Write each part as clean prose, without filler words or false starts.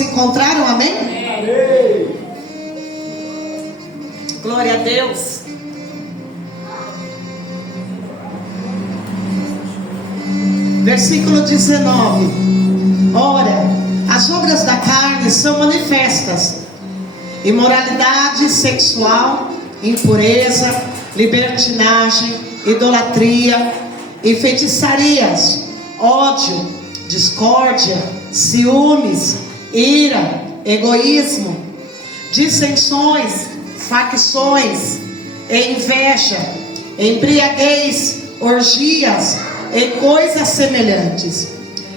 encontraram, amém? Amém. Glória a Deus. Versículo 19. Ora, as obras da carne são manifestas: imoralidade sexual, impureza, libertinagem, idolatria e feitiçarias, ódio, discórdia, ciúmes, ira, egoísmo, dissensões, facções, inveja, embriaguez, orgias e coisas semelhantes.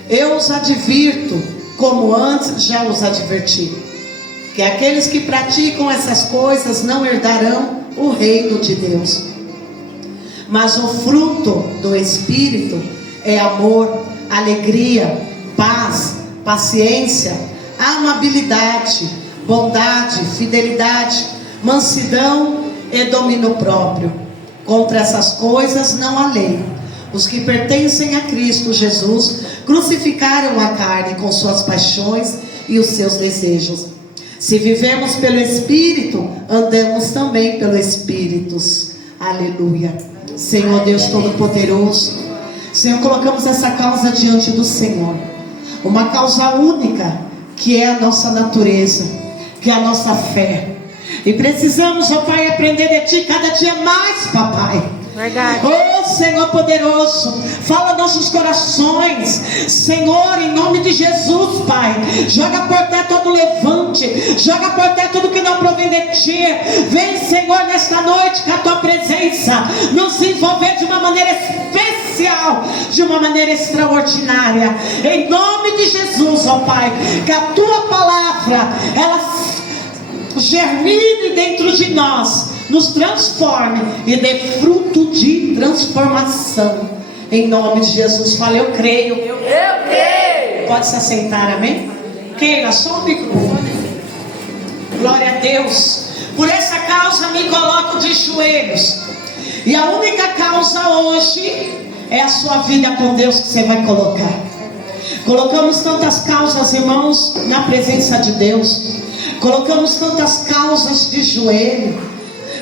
Eu os advirto, como antes já os adverti, que aqueles que praticam essas coisas não herdarão o reino de Deus. Mas o fruto do Espírito é amor, alegria, paz, paciência, amabilidade, bondade, fidelidade, mansidão e domínio próprio. Contra essas coisas não há lei. Os que pertencem a Cristo Jesus crucificaram a carne com suas paixões e os seus desejos. Se vivemos pelo Espírito, andamos também pelo Espírito. Aleluia. Senhor Deus Todo-Poderoso, Senhor, colocamos essa causa diante do Senhor. Uma causa única, que é a nossa natureza, que é a nossa fé. E precisamos, ó Pai, aprender de Ti cada dia mais, papai. Verdade. Oh Senhor poderoso, fala nossos corações, Senhor, em nome de Jesus, Pai. Joga por terra todo levante, joga por terra tudo que não provém de Ti. Vem, Senhor, nesta noite com a Tua presença, nos envolver de uma maneira especial, de uma maneira extraordinária. Em nome de Jesus, ó Pai, que a Tua palavra, ela germine dentro de nós, nos transforme e dê fruto de transformação. Em nome de Jesus, fala, eu creio. Eu creio. Pode se assentar, amém? Queira, só o microfone. Glória a Deus. Por essa causa me coloco de joelhos. E a única causa hoje é a sua vida com Deus que você vai colocar. Colocamos tantas causas, irmãos, na presença de Deus. Colocamos tantas causas de joelho.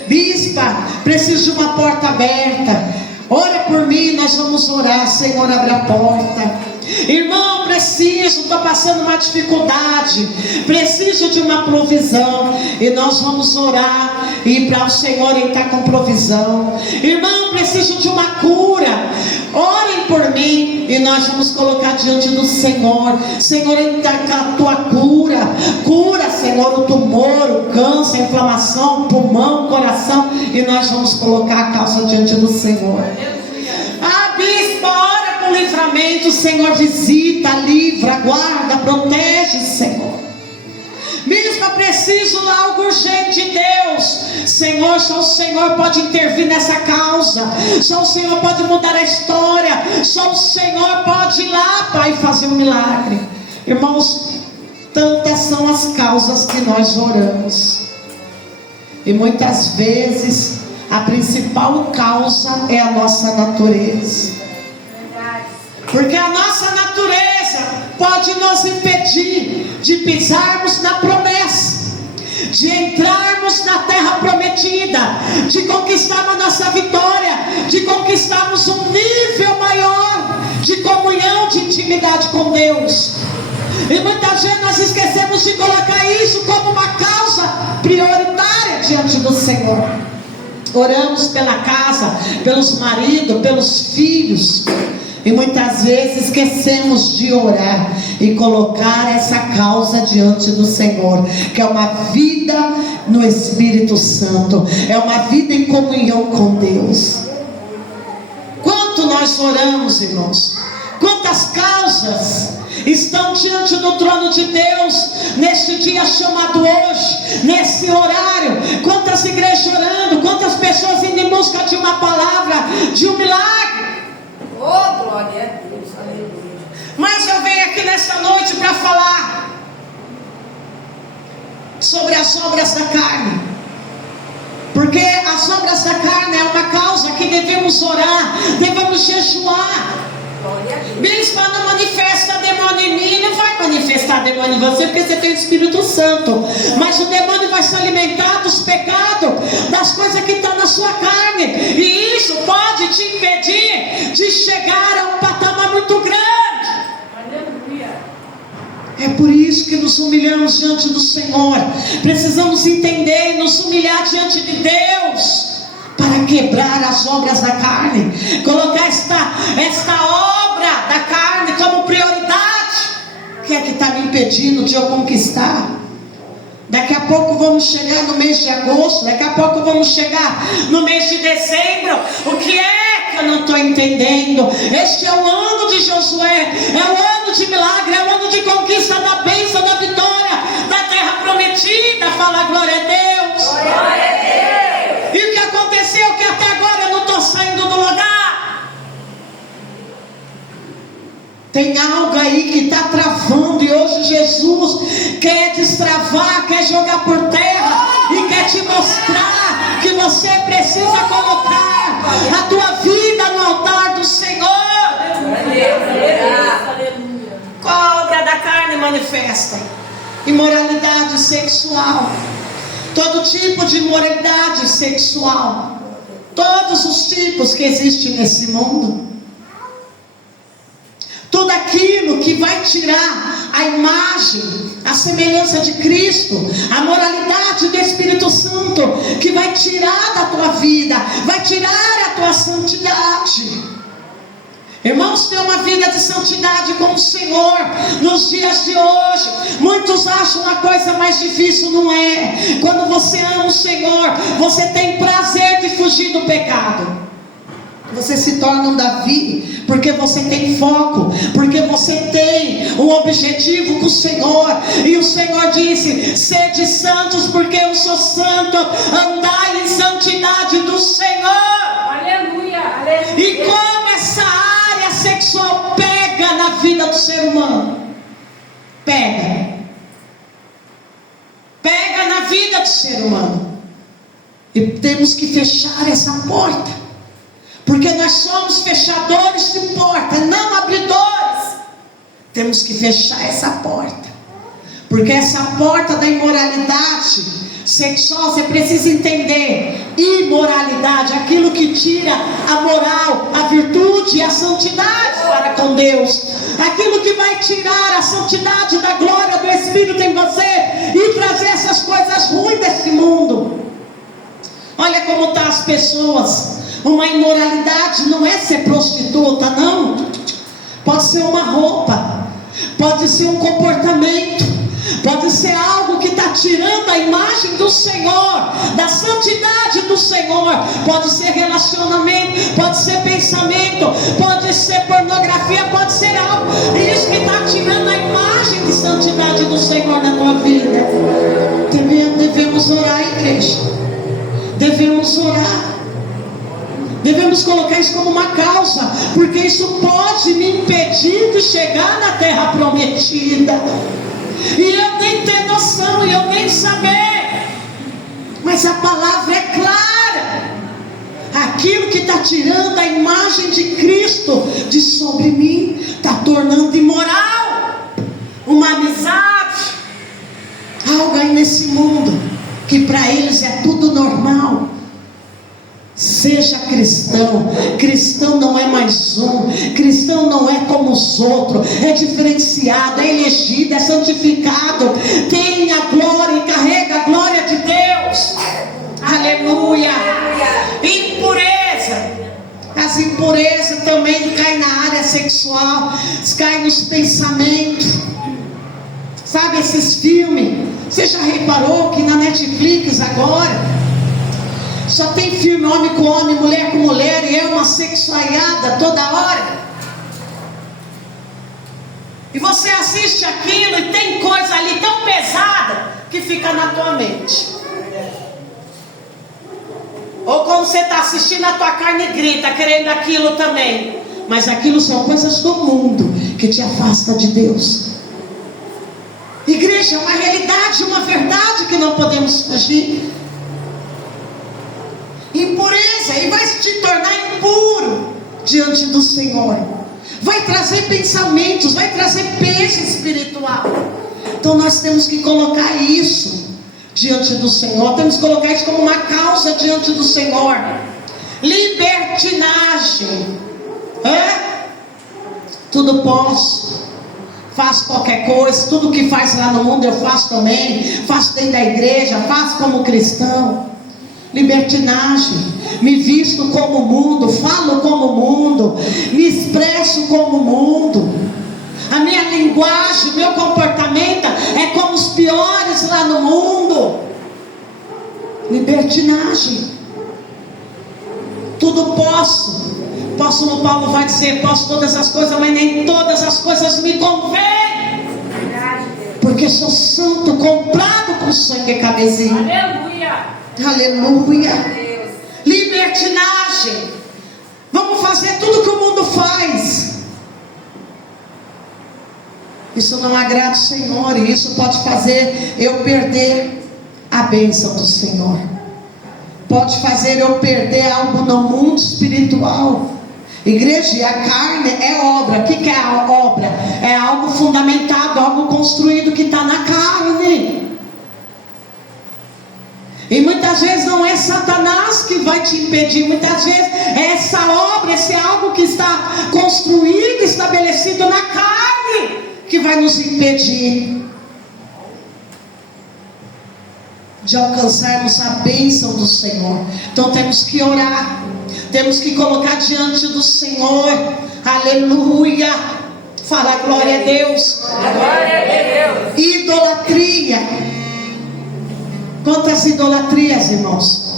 Bispa, preciso de uma porta aberta. Ora por mim, nós vamos orar. Senhor, abre a porta. Irmão, preciso, estou passando uma dificuldade, preciso de uma provisão, e nós vamos orar e para o Senhor entrar com provisão. Irmão, preciso de uma cura, orem por mim, e nós vamos colocar diante do Senhor. Senhor, entra com a tua cura, cura, Senhor, o tumor, o câncer, a inflamação, o pulmão, o coração, e nós vamos colocar a causa diante do Senhor. Ah, bispa, ora com livramento, Senhor, visita, livra, guarda, protege, Senhor. Bispa, preciso de algo urgente de Deus. Senhor, só o Senhor pode intervir nessa causa. Só o Senhor pode mudar a história. Só o Senhor pode ir lá, Pai, fazer um milagre. Irmãos, tantas são as causas que nós oramos. E muitas vezes a principal causa é a nossa natureza. Porque a nossa natureza pode nos impedir de pisarmos na promessa, de entrarmos na terra prometida, de conquistarmos a nossa vitória, de conquistarmos um nível maior de comunhão, de intimidade com Deus. E muitas vezes nós esquecemos de colocar isso como uma causa prioritária diante do Senhor. Oramos pela casa, pelos maridos, pelos filhos, e muitas vezes esquecemos de orar e colocar essa causa diante do Senhor, que é uma vida no Espírito Santo, é uma vida em comunhão com Deus. Quanto nós oramos, irmãos, quantas causas estão diante do trono de Deus neste dia chamado hoje, nesse horário. Quantas igrejas orando, quantas pessoas indo em busca de uma palavra, de um milagre. Oh, glória a Deus, aleluia. Mas eu venho aqui nesta noite para falar sobre as obras da carne, porque as obras da carne é uma causa que devemos orar, devemos jejuar. Glória a Deus. Bispa, não manifesta demônio em mim, não vai manifestar alimentar demônio em você, porque você tem o Espírito Santo. Mas o demônio vai se alimentar dos pecados, das coisas que estão na sua carne. E isso pode te impedir de chegar a um patamar muito grande. É por isso que nos humilhamos diante do Senhor. Precisamos entender e nos humilhar diante de Deus, para quebrar as obras da carne, colocar esta obra da carne como prioridade. O que é que está me impedindo de eu conquistar? Daqui a pouco vamos chegar no mês de agosto, daqui a pouco vamos chegar no mês de dezembro. O que é que eu não estou entendendo? Este é o ano de Josué, é o ano de milagre, é o ano de conquista da bênção, da vitória, da terra prometida. Fala glória a Deus. Glória a Deus. E o que aconteceu que até agora eu não estou saindo do lugar? Tem algo aí que está travando, e hoje Jesus quer destravar, quer jogar por terra e quer te mostrar que você precisa colocar a tua vida no altar do Senhor. Qual a obra da carne manifesta? Imoralidade sexual. Todo tipo de imoralidade sexual, todos os tipos que existem nesse mundo, tudo aquilo que vai tirar a imagem, a semelhança de Cristo, a moralidade do Espírito Santo, que vai tirar da tua vida, vai tirar a tua santidade. Irmãos, ter uma vida de santidade com o Senhor nos dias de hoje, muitos acham a coisa mais difícil. Não é. Quando você ama o Senhor, você tem prazer de fugir do pecado. Você se torna um Davi, porque você tem foco, porque você tem um objetivo com o Senhor. E o Senhor disse: sede santos, porque eu sou santo. Andai em santidade do Senhor. Aleluia, aleluia. E como essa área sexual pega na vida do ser humano? Pega na vida do ser humano. E temos que fechar essa porta, porque nós somos fechadores de porta, não abridores. Temos que fechar essa porta, porque essa porta da imoralidade sexual, você precisa entender: imoralidade, aquilo que tira a moral, a virtude e a santidade para com Deus, aquilo que vai tirar a santidade da glória do Espírito em você e trazer essas coisas ruins desse mundo. Olha como estão as pessoas. Uma imoralidade não é ser prostituta, não. Pode ser uma roupa, pode ser um comportamento, pode ser algo que está tirando a imagem do Senhor, da santidade do Senhor. Pode ser relacionamento, pode ser pensamento, pode ser pornografia, pode ser algo. Isso que está tirando a imagem de santidade do Senhor na tua vida. Devemos orar, igreja. Devemos orar. Devemos colocar isso como uma causa, porque isso pode me impedir de chegar na terra prometida. E eu nem ter noção, e eu nem saber. Mas a palavra é clara. Aquilo que está tirando a imagem de Cristo de sobre mim, está tornando imoral. Uma amizade, algo aí nesse mundo que para eles é tudo normal. Seja cristão. Cristão não é mais um. Cristão não é como os outros. É diferenciado, é elegido, é santificado. Tem a glória e carrega a glória de Deus. Aleluia. Impureza. As impurezas também caem na área sexual, caem nos pensamentos. Sabe esses filmes? Você já reparou que na Netflix agora só tem filme homem com homem, mulher com mulher, e é uma sexualhada toda hora? E você assiste aquilo e tem coisa ali tão pesada que fica na tua mente. Ou quando você está assistindo, a tua carne grita querendo aquilo também. Mas aquilo são coisas do mundo que te afasta de Deus. Igreja, é uma realidade, uma verdade que não podemos fugir. Impureza, e vai te tornar impuro diante do Senhor. Vai trazer pensamentos, vai trazer peso espiritual. Então nós temos que colocar isso diante do Senhor. Temos que colocar isso como uma causa diante do Senhor. Libertinagem. Tudo posso, faço qualquer coisa. Tudo que faz lá no mundo eu faço também. Faço dentro da igreja, faço como cristão. Libertinagem. Me visto como o mundo, falo como o mundo, me expresso como o mundo. A minha linguagem, o meu comportamento é como os piores lá no mundo. Libertinagem. Tudo posso. O apóstolo Paulo vai dizer: posso todas as coisas, mas nem todas as coisas me convêm, porque sou santo, comprado com sangue e cabezinho. Aleluia. Aleluia. Libertinagem. Vamos fazer tudo que o mundo faz. Isso não agrada o Senhor, e isso pode fazer eu perder a bênção do Senhor. Pode fazer eu perder algo no mundo espiritual. Igreja, e a carne é obra. O que é a obra? É algo fundamentado, algo construído que está na carne. E muitas vezes não é Satanás que vai te impedir. Muitas vezes é essa obra, esse algo que está construído, estabelecido na carne, que vai nos impedir de alcançarmos a bênção do Senhor. Então temos que orar, temos que colocar diante do Senhor. Aleluia. Fala glória a Deus. Glória a Deus. Idolatria. Quantas idolatrias, irmãos?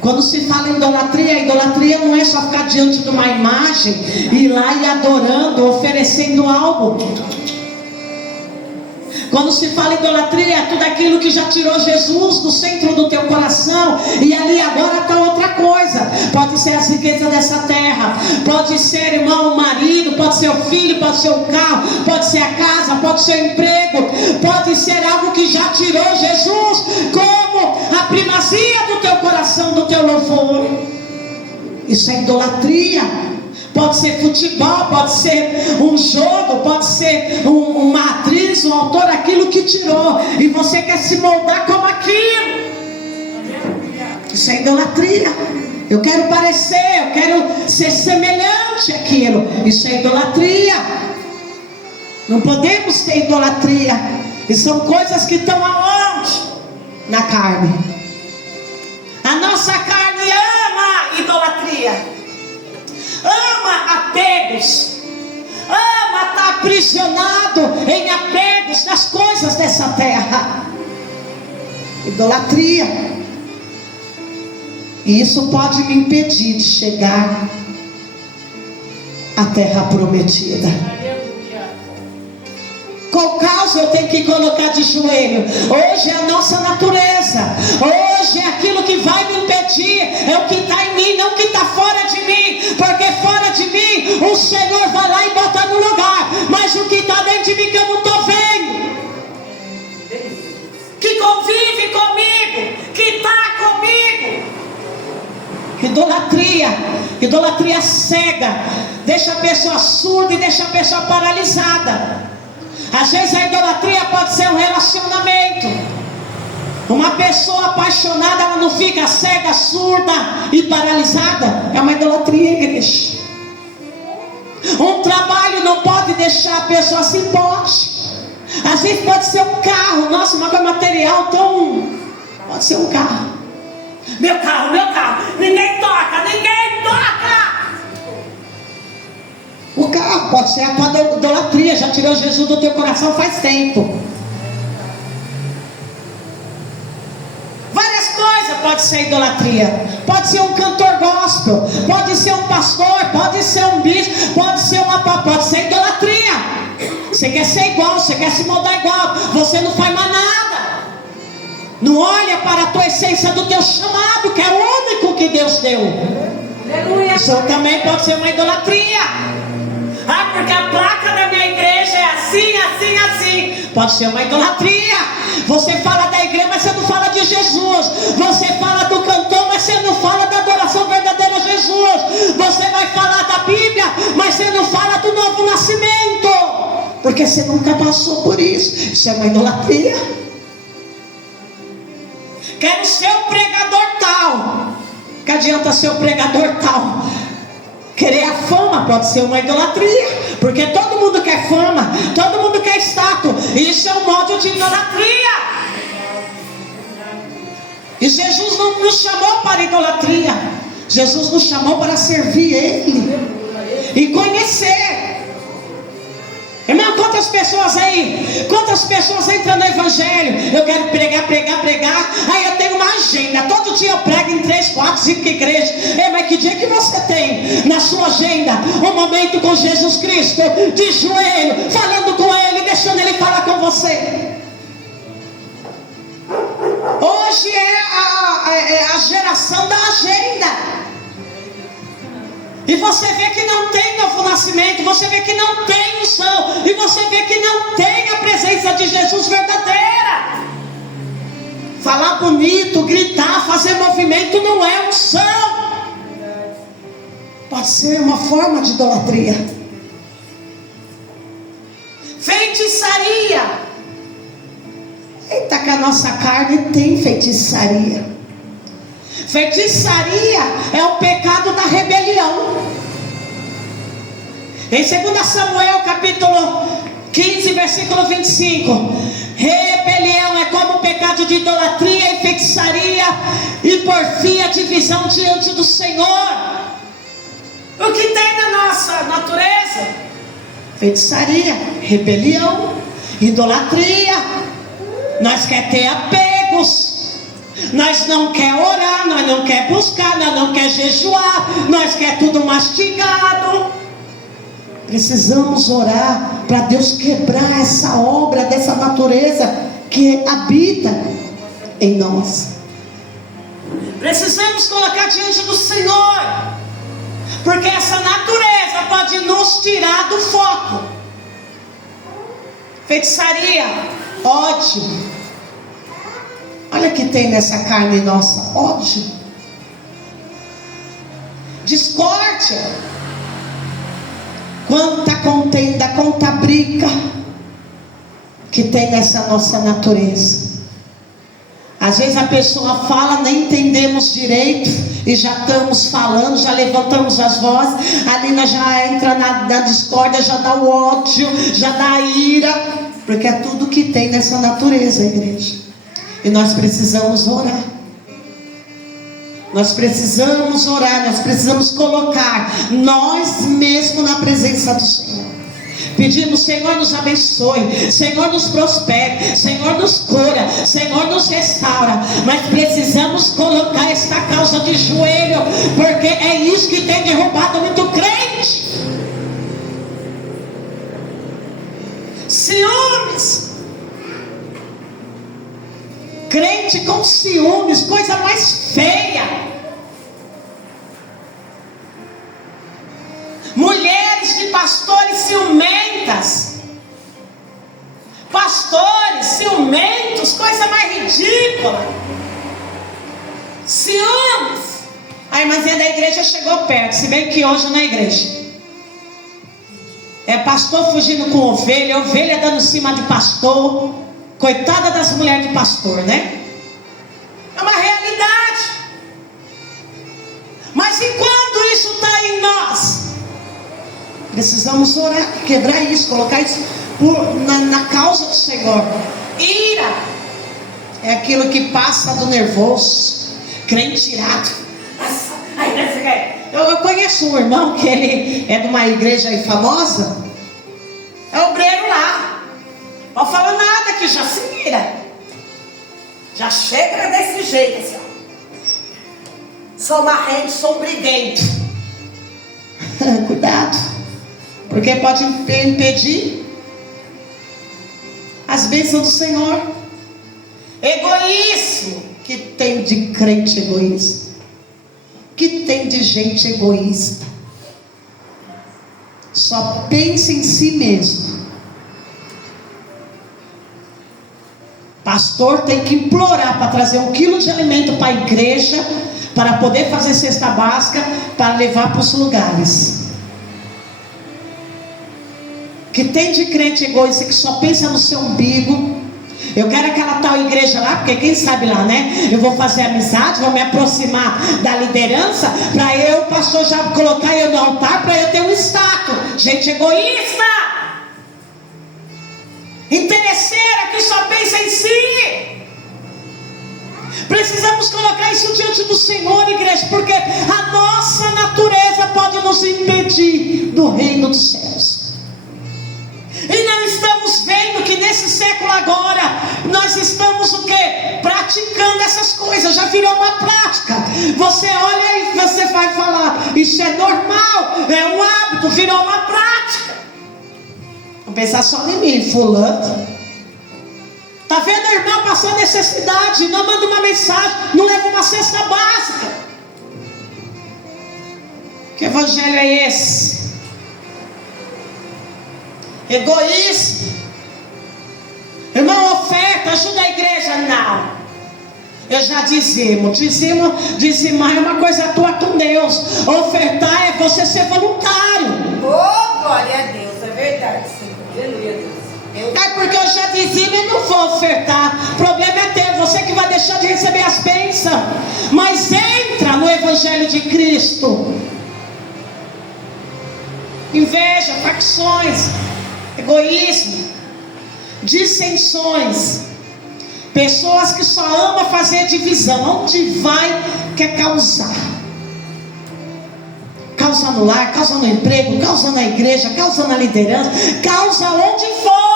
Quando se fala em idolatria, a idolatria não é só ficar diante de uma imagem, ir lá e adorando, oferecendo algo. Quando se fala em idolatria, é tudo aquilo que já tirou Jesus do centro do teu coração, e ali agora está outra coisa. Pode ser as riquezas dessa terra, pode ser, irmão, o marido, pode ser o filho, pode ser o carro, pode ser a casa, pode ser o emprego, pode ser algo que já tirou Jesus como a primazia do teu coração, do teu louvor. Isso é idolatria. Pode ser futebol, pode ser um jogo, pode ser uma atriz, um autor, aquilo que tirou, e você quer se moldar como aquilo. Isso é idolatria. Eu quero parecer, eu quero ser semelhante àquilo. Isso é idolatria. Não podemos ter idolatria. E são coisas que estão aonde? Na carne. A nossa carne ama idolatria, ama apegos, ama estar aprisionado em apegos das coisas dessa terra. Idolatria. E isso pode me impedir de chegar à terra prometida. Qual causa eu tenho que colocar de joelho? Hoje é a nossa natureza. Hoje é aquilo que vai me impedir. É o que está em mim, não o que está fora de mim. Porque fora de mim o Senhor vai lá e bota no lugar. Mas o que está dentro de mim que eu não estou vendo, que convive comigo, que está comigo. Idolatria. Idolatria cega. Deixa a pessoa surda e deixa a pessoa paralisada. Às vezes a idolatria pode ser um relacionamento. Uma pessoa apaixonada, ela não fica cega, surda e paralisada. É uma idolatria, igreja. Um trabalho não pode deixar a pessoa assim, pode. Às vezes pode ser um carro. Nossa, uma coisa material tão... Pode ser um carro. Meu carro, meu carro. Ninguém toca, ninguém toca. O carro pode ser a tua idolatria. Já tirou Jesus do teu coração faz tempo. Várias coisas pode ser idolatria. Pode ser um cantor gospel, pode ser um pastor, pode ser um bispo, pode ser pode ser idolatria. Você quer ser igual, você quer se moldar igual, você não faz mais nada. Não olha para a tua essência do teu chamado, que é o único que Deus deu. Isso também pode ser uma idolatria. Ah, porque a placa da minha igreja é assim, assim, assim. Pode ser uma idolatria. Você fala da igreja, mas você não fala de Jesus. Você fala do cantor, mas você não fala da adoração verdadeira a Jesus. Você vai falar da Bíblia, mas você não fala do novo nascimento. Porque porque você nunca passou por isso. Isso é uma idolatria. Quero ser o pregador tal. Que adianta ser o pregador tal? Querer a fama pode ser uma idolatria, porque todo mundo quer fama, todo mundo quer status. Isso é um modo de idolatria. E Jesus não nos chamou para idolatria. Jesus nos chamou para servir Ele e conhecer. Irmão, quantas pessoas entram no Evangelho? Eu quero pregar. Aí eu tenho uma agenda. Todo dia eu prego em 3, 4, 5 igrejas. Mas que dia que você tem na sua agenda um momento com Jesus Cristo, de joelho, falando com Ele, deixando Ele falar com você? Hoje é a geração da agenda. E você vê que não tem novo nascimento, você vê que não tem unção, e você vê que não tem a presença de Jesus verdadeira. Falar bonito, gritar, fazer movimento não é unção. Pode ser uma forma de idolatria. Feitiçaria. Eita, que a nossa carne tem feitiçaria. Feitiçaria é o pecado da rebelião. Em 2 Samuel capítulo 15, versículo 25, rebelião é como o pecado de idolatria e feitiçaria, e porfia, divisão diante do Senhor. O que tem na nossa natureza? Feitiçaria, rebelião, idolatria. Nós quer ter apegos. Nós não quer orar, nós não quer buscar, nós não quer jejuar, nós quer tudo mastigado. Precisamos orar para Deus quebrar essa obra dessa natureza que habita em nós. Precisamos colocar diante do Senhor, porque essa natureza pode nos tirar do foco. Feitiçaria, ódio. Olha o que tem nessa carne nossa: ódio, discórdia, quanta contenda, quanta briga que tem nessa nossa natureza. Às vezes a pessoa fala, nem entendemos direito, e já estamos falando, já levantamos as vozes, ali nós já entra na discórdia, já dá o ódio, já dá a ira, porque é tudo que tem nessa natureza, igreja. E nós precisamos orar. Nós precisamos orar. Nós precisamos colocar nós mesmos na presença do Senhor. Pedimos: Senhor, nos abençoe, Senhor, nos prospere, Senhor, nos cura, Senhor, nos restaura. Mas precisamos colocar esta causa de joelho, porque é isso que tem derrubado muito crente. Ciúmes. Crente com ciúmes, coisa mais feia. Mulheres de pastores ciumentas. Pastores ciumentos, coisa mais ridícula. Ciúmes. A irmãzinha da igreja chegou perto, se bem que hoje na igreja é pastor fugindo com ovelha, ovelha dando em cima de pastor. Coitada das mulheres de pastor, né? É uma realidade. Mas enquanto isso está em nós, precisamos orar, quebrar isso, colocar isso na causa do Senhor. Ira é aquilo que passa do nervoso, crente irado. Eu conheço um irmão que ele é de uma igreja aí famosa, é obreiro lá. Não fala nada que já se vira. Já chega desse jeito assim, ó. Sou marrento, sou briguento. Cuidado, porque pode impedir as bênçãos do Senhor. Egoísmo. Que tem de crente egoísta? Que tem de gente egoísta? Só pensa em si mesmo. Pastor tem que implorar para trazer 1 quilo de alimento para a igreja, para poder fazer cesta básica, para levar para os lugares. que tem de crente egoísta que só pensa no seu umbigo. Eu quero aquela tal igreja lá, porque quem sabe lá, né? Eu vou fazer amizade, vou me aproximar da liderança, para eu, o pastor, já colocar eu no altar, para eu ter um status. Gente egoísta, interesseira, que só pensa em si. Precisamos colocar isso diante do Senhor, igreja, porque a nossa natureza pode nos impedir do reino dos céus. E não estamos vendo que nesse século agora nós estamos o quê? Praticando essas coisas, já virou uma prática. Você olha e você vai falar, isso é normal, é um hábito, virou uma prática. Vou pensar só em mim, fulano. Está vendo a irmã passando necessidade, não manda uma mensagem, não leva uma cesta básica. Que evangelho é esse? Egoísmo. Irmão, oferta, ajuda a igreja. Não. Eu já dizimar é uma tua com Deus. Ofertar é você ser voluntário. Oh, glória a Deus, é verdade, sim. Aleluia, Deus. É porque eu já dizimo e não vou ofertar. O problema é teu, você que vai deixar de receber as bênçãos. Mas entra no evangelho de Cristo. Inveja, facções, egoísmo, dissensões, pessoas que só amam fazer divisão. Onde vai quer causar. Causa no lar, causa no emprego, causa na igreja, causa na liderança, causa onde for.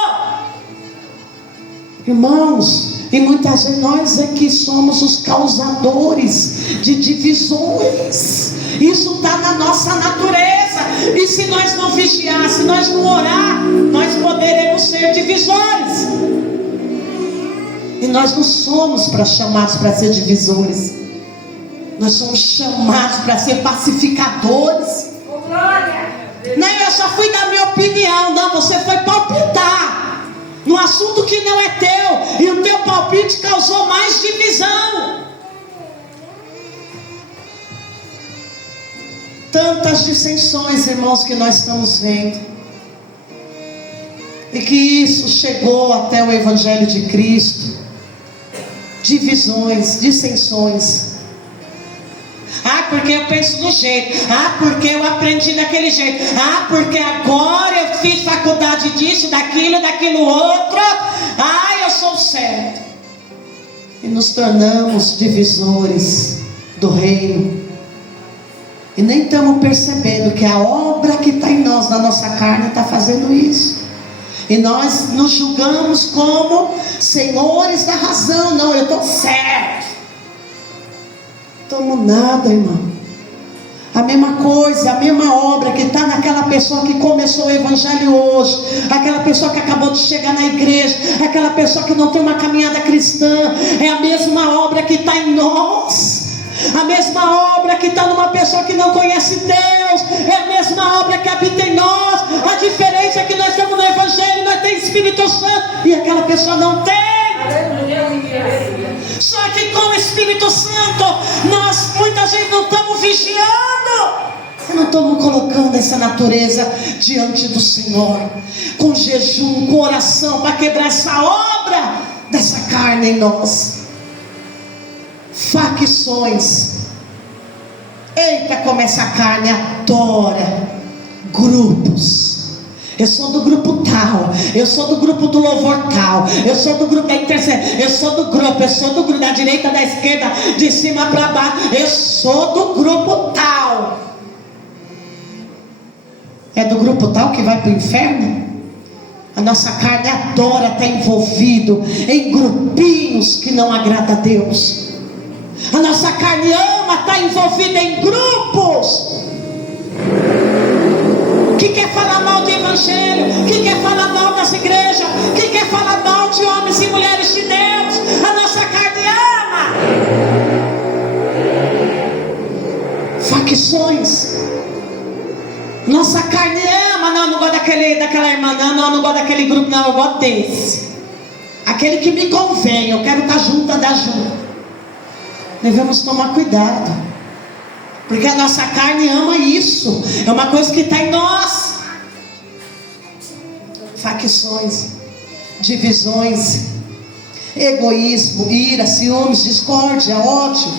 Irmãos, e muitas vezes nós é que somos os causadores de divisões. Isso está na nossa natureza. E se nós não vigiar, se nós não orar, nós poderemos ser divisores. E nós não somos chamados para ser divisores. Nós somos chamados para ser pacificadores. Não, eu só fui dar minha opinião. Não, você foi palpitar num assunto que não é teu. E o teu palpite causou mais divisão. Tantas dissensões, irmãos, que nós estamos vendo. E que isso chegou até o evangelho de Cristo. Divisões, dissensões. Ah, porque eu penso do jeito. Ah, porque eu aprendi daquele jeito. Ah, porque agora eu fiz faculdade disso, daquilo outro. Ah, eu sou certo. E nos tornamos divisores do reino. E nem estamos percebendo que a obra que está em nós, na nossa carne, está fazendo isso. E nós nos julgamos como senhores da razão. Não, eu estou certo. Tomo nada, irmão. A mesma coisa, a mesma obra que está naquela pessoa que começou o evangelho hoje, aquela pessoa que acabou de chegar na igreja, aquela pessoa que não tem uma caminhada cristã, é a mesma obra que está em nós. A mesma obra que está numa pessoa que não conhece Deus, é a mesma obra que habita em nós. A diferença é que nós estamos no evangelho, nós temos Espírito Santo e aquela pessoa não tem. Só que com o Espírito Santo nós muitas vezes não estamos vigiando, não estamos colocando essa natureza diante do Senhor, com jejum, com oração, para quebrar essa obra dessa carne em nós. Facções. Eita, como essa carne adora grupos. Eu sou do grupo tal, eu sou do grupo do louvor tal, eu sou do grupo da intercessão, eu sou do grupo da direita, da esquerda, de cima para baixo, eu sou do grupo tal. É do grupo tal que vai para o inferno? A nossa carne adora estar envolvido em grupinhos que não agradam a Deus. A nossa carne ama estar envolvida em grupos que quer falar mal do evangelho, que quer falar mal das igrejas, que quer falar mal de homens e mulheres de Deus. A nossa carne ama facções. Nossa carne ama. Não gosto daquela irmã, não gosto daquele grupo, não, eu gosto desse. Aquele que me convém, eu quero estar junto, andar junto. Devemos tomar cuidado, porque a nossa carne ama isso. É uma coisa que está em nós. facções, divisões, egoísmo, ira, ciúmes, discórdia, ódio,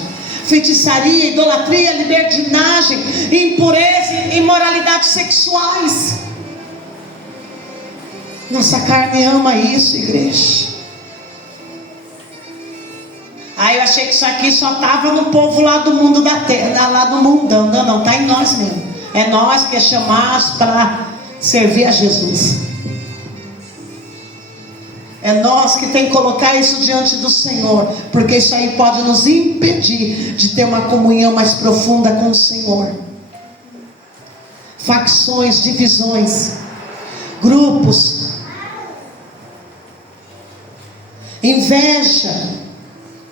feitiçaria, idolatria, libertinagem, impureza e imoralidades sexuais. Nossa carne ama isso, igreja. Eu achei que isso aqui só estava no povo lá do mundo da terra, lá do mundão. Não, está em nós mesmo. É nós que é chamados para servir a Jesus. É nós que tem que colocar isso diante do Senhor, porque isso aí pode nos impedir de ter uma comunhão mais profunda com o Senhor. Facções, divisões, grupos, inveja.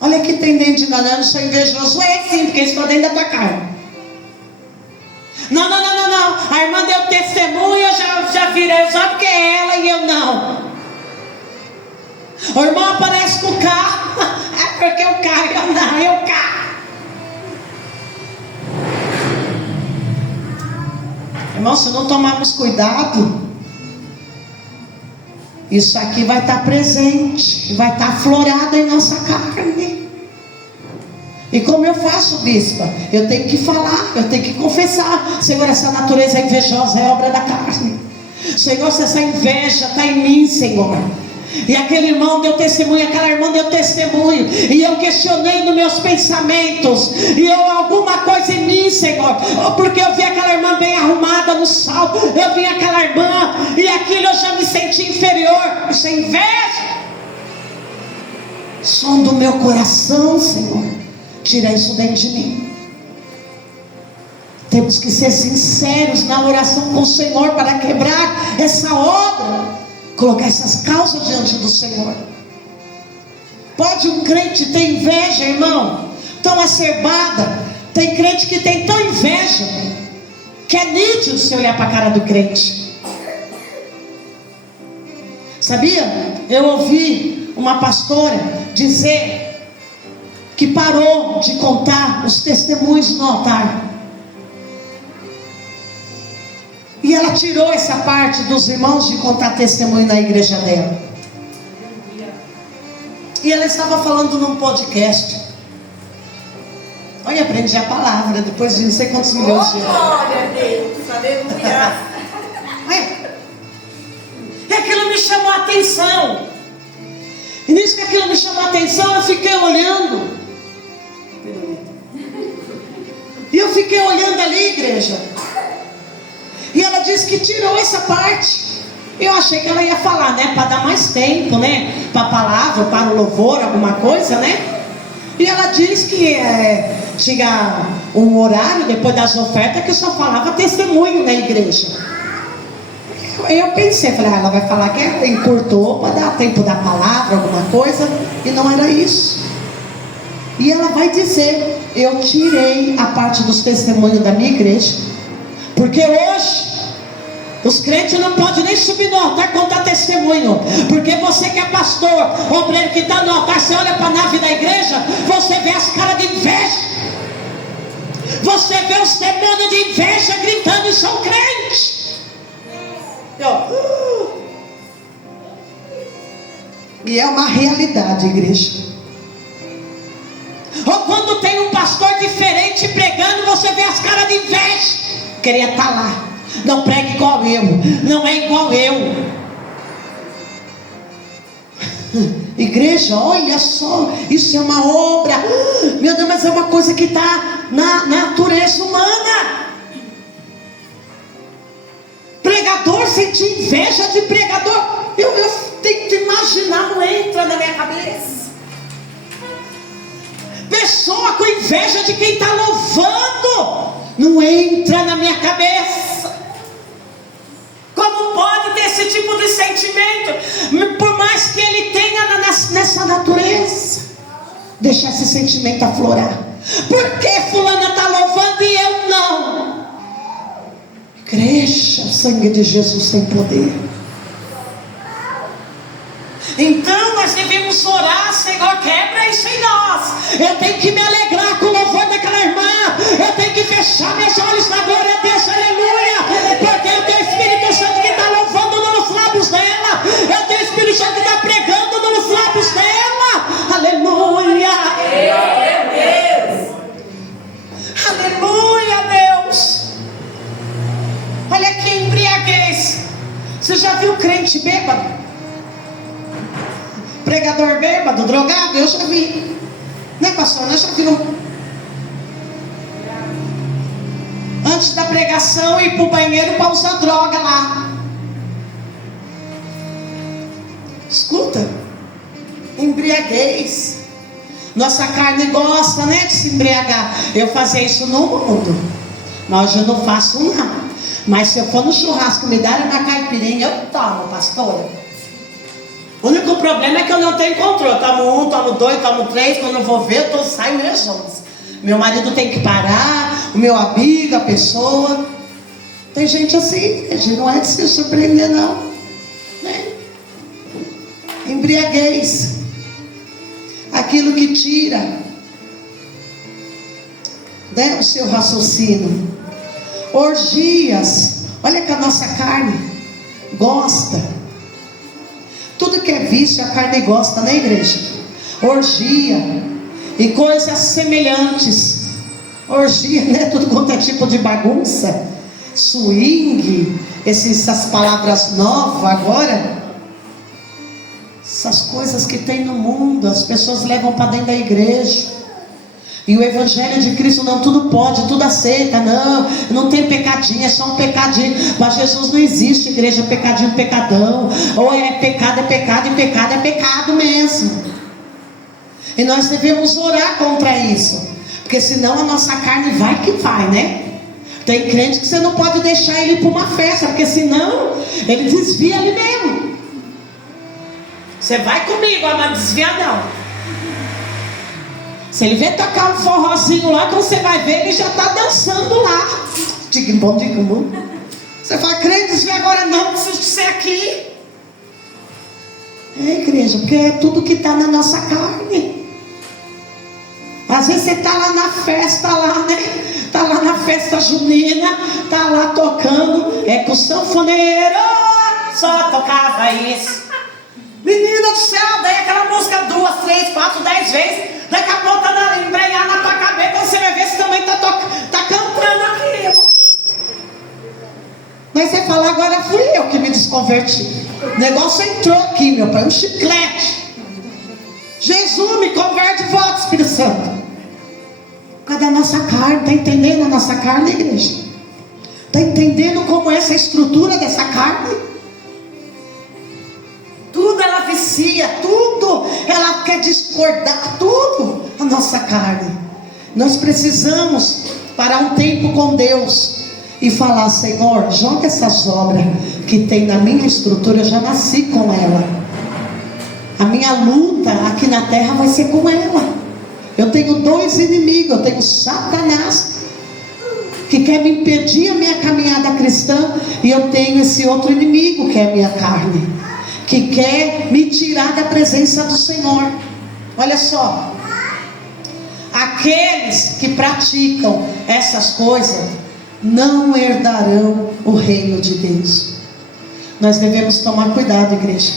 Olha que tem dentro de nós, eu não sou invejoso, é sim, porque eles estão dentro da tua carne. Não, a irmã deu testemunho, eu já virei só porque é ela e eu não. O irmão aparece com o carro, é porque o carro, eu não, eu carro. Irmão, se não tomarmos cuidado, isso aqui vai estar presente, vai estar aflorado em nossa carne. E como eu faço, bispa? Eu tenho que falar, eu tenho que confessar: Senhor, essa natureza invejosa é obra da carne. Senhor, se essa inveja está em mim, Senhor. E aquele irmão deu testemunho, aquela irmã deu testemunho, e eu questionei nos meus pensamentos, e alguma coisa em mim, Senhor, porque eu vi aquela irmã bem arrumada no salto, eu vi aquela irmã, e aquilo eu já me senti inferior. Isso é inveja. Som do meu coração, Senhor, tira isso dentro de mim. Temos que ser sinceros na oração com o Senhor para quebrar essa obra, colocar essas causas diante do Senhor. Pode um crente ter inveja, irmão, tão acerbada? Tem crente que tem tão inveja que é nítido se olhar para a cara do crente. Sabia? Eu ouvi uma pastora dizer que parou de contar os testemunhos no altar. E ela tirou essa parte dos irmãos de contar testemunho na igreja dela. E ela estava falando num podcast. Olha, aprendi a palavra depois de não sei quantos milhões de anos. Glória a Deus, aleluia. E aquilo me chamou a atenção. E nisso que aquilo me chamou a atenção, eu fiquei olhando. E eu fiquei olhando ali, igreja. E ela disse que tirou essa parte. Eu achei que ela ia falar, né? Para dar mais tempo, né? Para a palavra, para o louvor, alguma coisa, né? E ela disse que tinha um horário depois das ofertas que só falava testemunho na igreja. Eu pensei, falei, ela vai falar que encurtou para dar tempo da palavra, alguma coisa. E não era isso. E ela vai dizer: eu tirei a parte dos testemunhos da minha igreja, porque hoje os crentes não podem nem subir no altar contar testemunho. Porque você que é pastor, obreiro que está no altar, você olha para a nave da igreja, você vê as caras de inveja, você vê os demônios de inveja gritando: e são crentes. E é uma realidade, igreja. Ou quando tem um pastor diferente pregando, você vê as caras de inveja. Queria estar lá. Não prega igual eu. Não é igual eu. Igreja, olha só. Isso é uma obra. Meu Deus, mas é uma coisa que está na natureza humana. Pregador sentir inveja de pregador. Eu tenho que imaginar, não entra na minha cabeça. Pessoa com inveja de quem está louvando, não entra na minha cabeça. Como pode ter esse tipo de sentimento? Por mais que ele tenha nessa natureza, deixar esse sentimento aflorar. Por que fulana está louvando e eu não? Igreja, o sangue de Jesus tem poder. Então nós devemos orar: Senhor, quebra isso em nós. Eu tenho que me alegrar com o louvor daquela irmã. Eu tenho que fechar meus olhos na glória a Deus, aleluia. Porque é o teu Espírito Santo que está louvando nos lábios dela. bêbado. Pregador bêbado, drogado, eu já vi. Né, pastor? Nós já vimos. Antes da pregação, ir para o banheiro para usar droga lá. Escuta, embriaguez. Nossa carne gosta, né, de se embriagar. Eu fazia isso no mundo, mas hoje eu não faço nada. Mas se eu for no churrasco me darem uma caipirinha, eu tomo, pastor. O único problema é que eu não tenho controle. Tomo 1, tomo 2, tomo 3. Quando eu vou ver, eu saio meio juntos. Meu marido tem que parar, o meu amigo, a pessoa. Tem gente assim, não é de se surpreender não, né? Embriaguez, aquilo que tira, né, o seu raciocínio. Orgias, olha que a nossa carne gosta. Tudo que é vício, a carne gosta, né, igreja? Orgia e coisas semelhantes. Orgia, né? Tudo quanto é tipo de bagunça. Swing, essas palavras novas agora. Essas coisas que tem no mundo, as pessoas levam para dentro da igreja. E o evangelho de Cristo, não, tudo pode, tudo aceita. Não tem pecadinho, é só um pecadinho. Mas Jesus não existe, igreja, pecadinho, pecadão. Ou é pecado, e pecado é pecado mesmo. E nós devemos orar contra isso, porque senão a nossa carne vai que vai, né? Tem crente que você não pode deixar ele ir para uma festa, porque senão ele desvia ali mesmo. Você vai comigo, mas desvia não. Se ele vem tocar um forrozinho lá, quando você vai ver, ele já está dançando lá. Diga bom, diga bom. Você fala, crente, desvia agora não, preciso ser aqui. É, igreja, porque é tudo que está na nossa carne. Às vezes você está lá na festa, lá, né? Está lá na festa junina, está lá tocando, é com o sanfoneiro, só tocava isso. Menina do céu, daí aquela música 2, 3, 4, 10 vezes, daqui a pouco está embrenhada na tua cabeça, quando você vai ver, você também está cantando aquilo. Mas você fala, agora fui eu que me desconverti. O negócio entrou aqui, meu pai, um chiclete. Jesus, me converte, volta, Espírito Santo. Cadê a nossa carne? Está entendendo a nossa carne, igreja? Está entendendo como é essa estrutura dessa carne? Tudo ela vicia, tudo ela quer discordar, tudo a nossa carne. Nós precisamos parar um tempo com Deus e falar, Senhor, joga essas obras que tem na minha estrutura, eu já nasci com ela. A minha luta aqui na terra vai ser com ela. Eu tenho 2 inimigos. Eu tenho Satanás, que quer me impedir a minha caminhada cristã, e eu tenho esse outro inimigo, que é a minha carne, que quer me tirar da presença do Senhor. Olha só, aqueles que praticam essas coisas não herdarão o reino de Deus. Nós devemos tomar cuidado, igreja,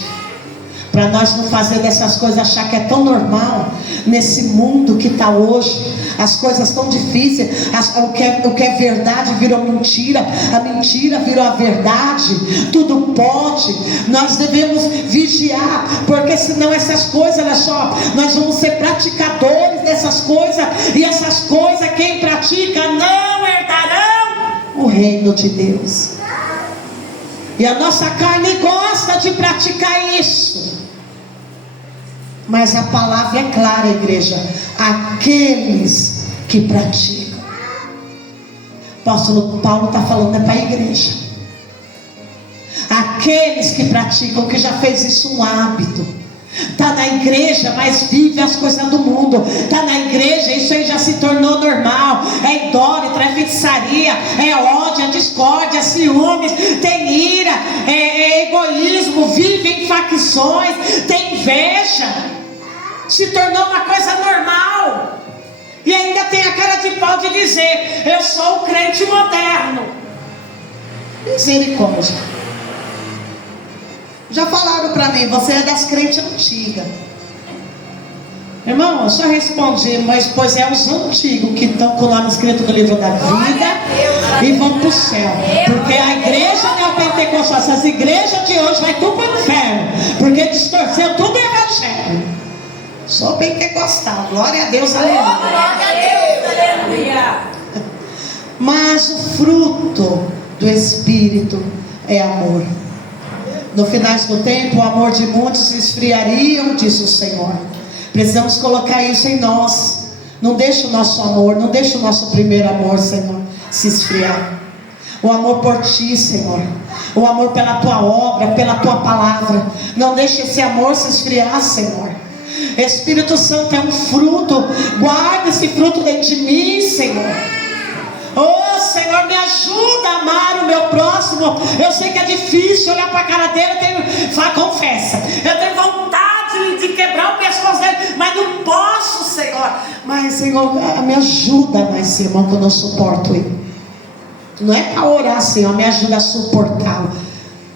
para nós não fazer dessas coisas, achar que é tão normal. Nesse mundo que está hoje, as coisas tão difíceis, o que é verdade virou mentira, a mentira virou a verdade, tudo pode. Nós devemos vigiar, porque senão essas coisas, olha só, nós vamos ser praticadores dessas coisas, e essas coisas quem pratica não herdarão o reino de Deus. E a nossa carne gosta de praticar isso. Mas a palavra é clara, igreja. Aqueles que praticam. O apóstolo Paulo está falando para a igreja. Aqueles que praticam, que já fez isso um hábito. Está na igreja, mas vive as coisas do mundo. Está na igreja, isso aí já se tornou normal. É idólatra, é feitiçaria, é ódio, é discórdia, é ciúmes, tem ira, é egoísmo, vive em facções, tem inveja. Se tornou uma coisa normal. E ainda tem a cara de pau de dizer, eu sou o crente moderno. Misericórdia. Já falaram para mim, você é das crentes antigas. Irmão, eu só respondi, mas pois é os antigos que estão com o nome escrito no livro da vida e vão para o céu. Porque a igreja neopentecostal, essas igrejas de hoje vai tudo para o inferno, porque distorceu tudo o evangelho. Sou pentecostal, glória a Deus, aleluia. Glória a Deus, aleluia. Mas o fruto do Espírito é amor. No final do tempo, o amor de muitos se esfriaria, disse o Senhor. Precisamos colocar isso em nós. Não deixe o nosso amor, não deixe o nosso primeiro amor, Senhor, se esfriar. O amor por Ti, Senhor. O amor pela Tua obra, pela Tua palavra. Não deixe esse amor se esfriar, Senhor. Espírito Santo é um fruto. Guarda esse fruto dentro de mim, Senhor. Oh, Senhor, me ajuda a amar o meu próximo. Eu sei que é difícil olhar para a cara dele. Confessa, eu tenho vontade de quebrar o pescoço dele, mas não posso, Senhor. Mas, Senhor, me ajuda mais, irmão, que eu não suporto ele. Não é para orar, Senhor, me ajuda a suportá-lo.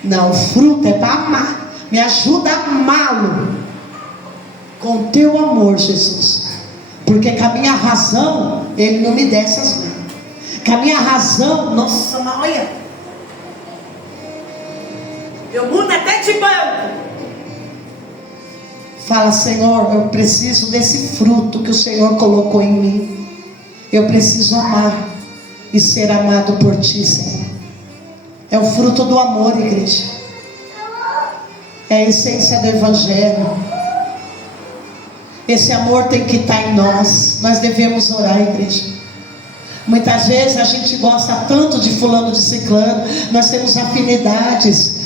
Não, o fruto é para amar. Me ajuda a amá-lo com Teu amor, Jesus. Porque com a minha razão Ele não me desce as mãos. Com a minha razão, nossa, mas olha, eu mudo até de banco. Fala, Senhor, eu preciso desse fruto que o Senhor colocou em mim. Eu preciso amar e ser amado por Ti, Senhor. É o fruto do amor, igreja. É a essência do Evangelho. Esse amor tem que estar em nós. Nós devemos orar, igreja. Muitas vezes a gente gosta tanto de fulano, de ciclano, nós temos afinidades,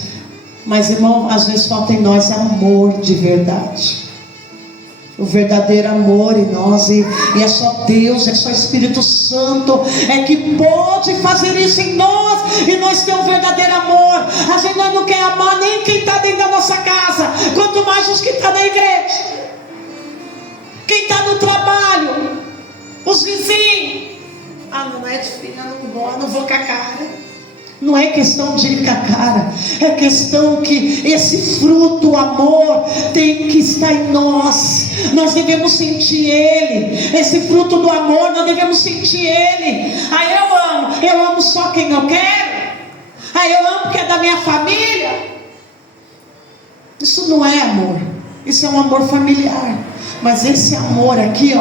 mas, irmão, às vezes falta em nós amor de verdade. O verdadeiro amor em nós, e é só Deus, é só Espírito Santo é que pode fazer isso em nós, e nós temos um verdadeiro amor. Às vezes nós não queremos amar nem quem está dentro da nossa casa, quanto mais os que estão na igreja, quem está no trabalho, os vizinhos. Não é difícil, não vou com a cara. Não é questão de ir com a cara, é questão que esse fruto, o amor, tem que estar em nós. Nós devemos sentir ele. Esse fruto do amor, nós devemos sentir ele. Eu amo só quem eu quero. Eu amo porque é da minha família. Isso não é amor, isso é um amor familiar. Mas esse amor aqui,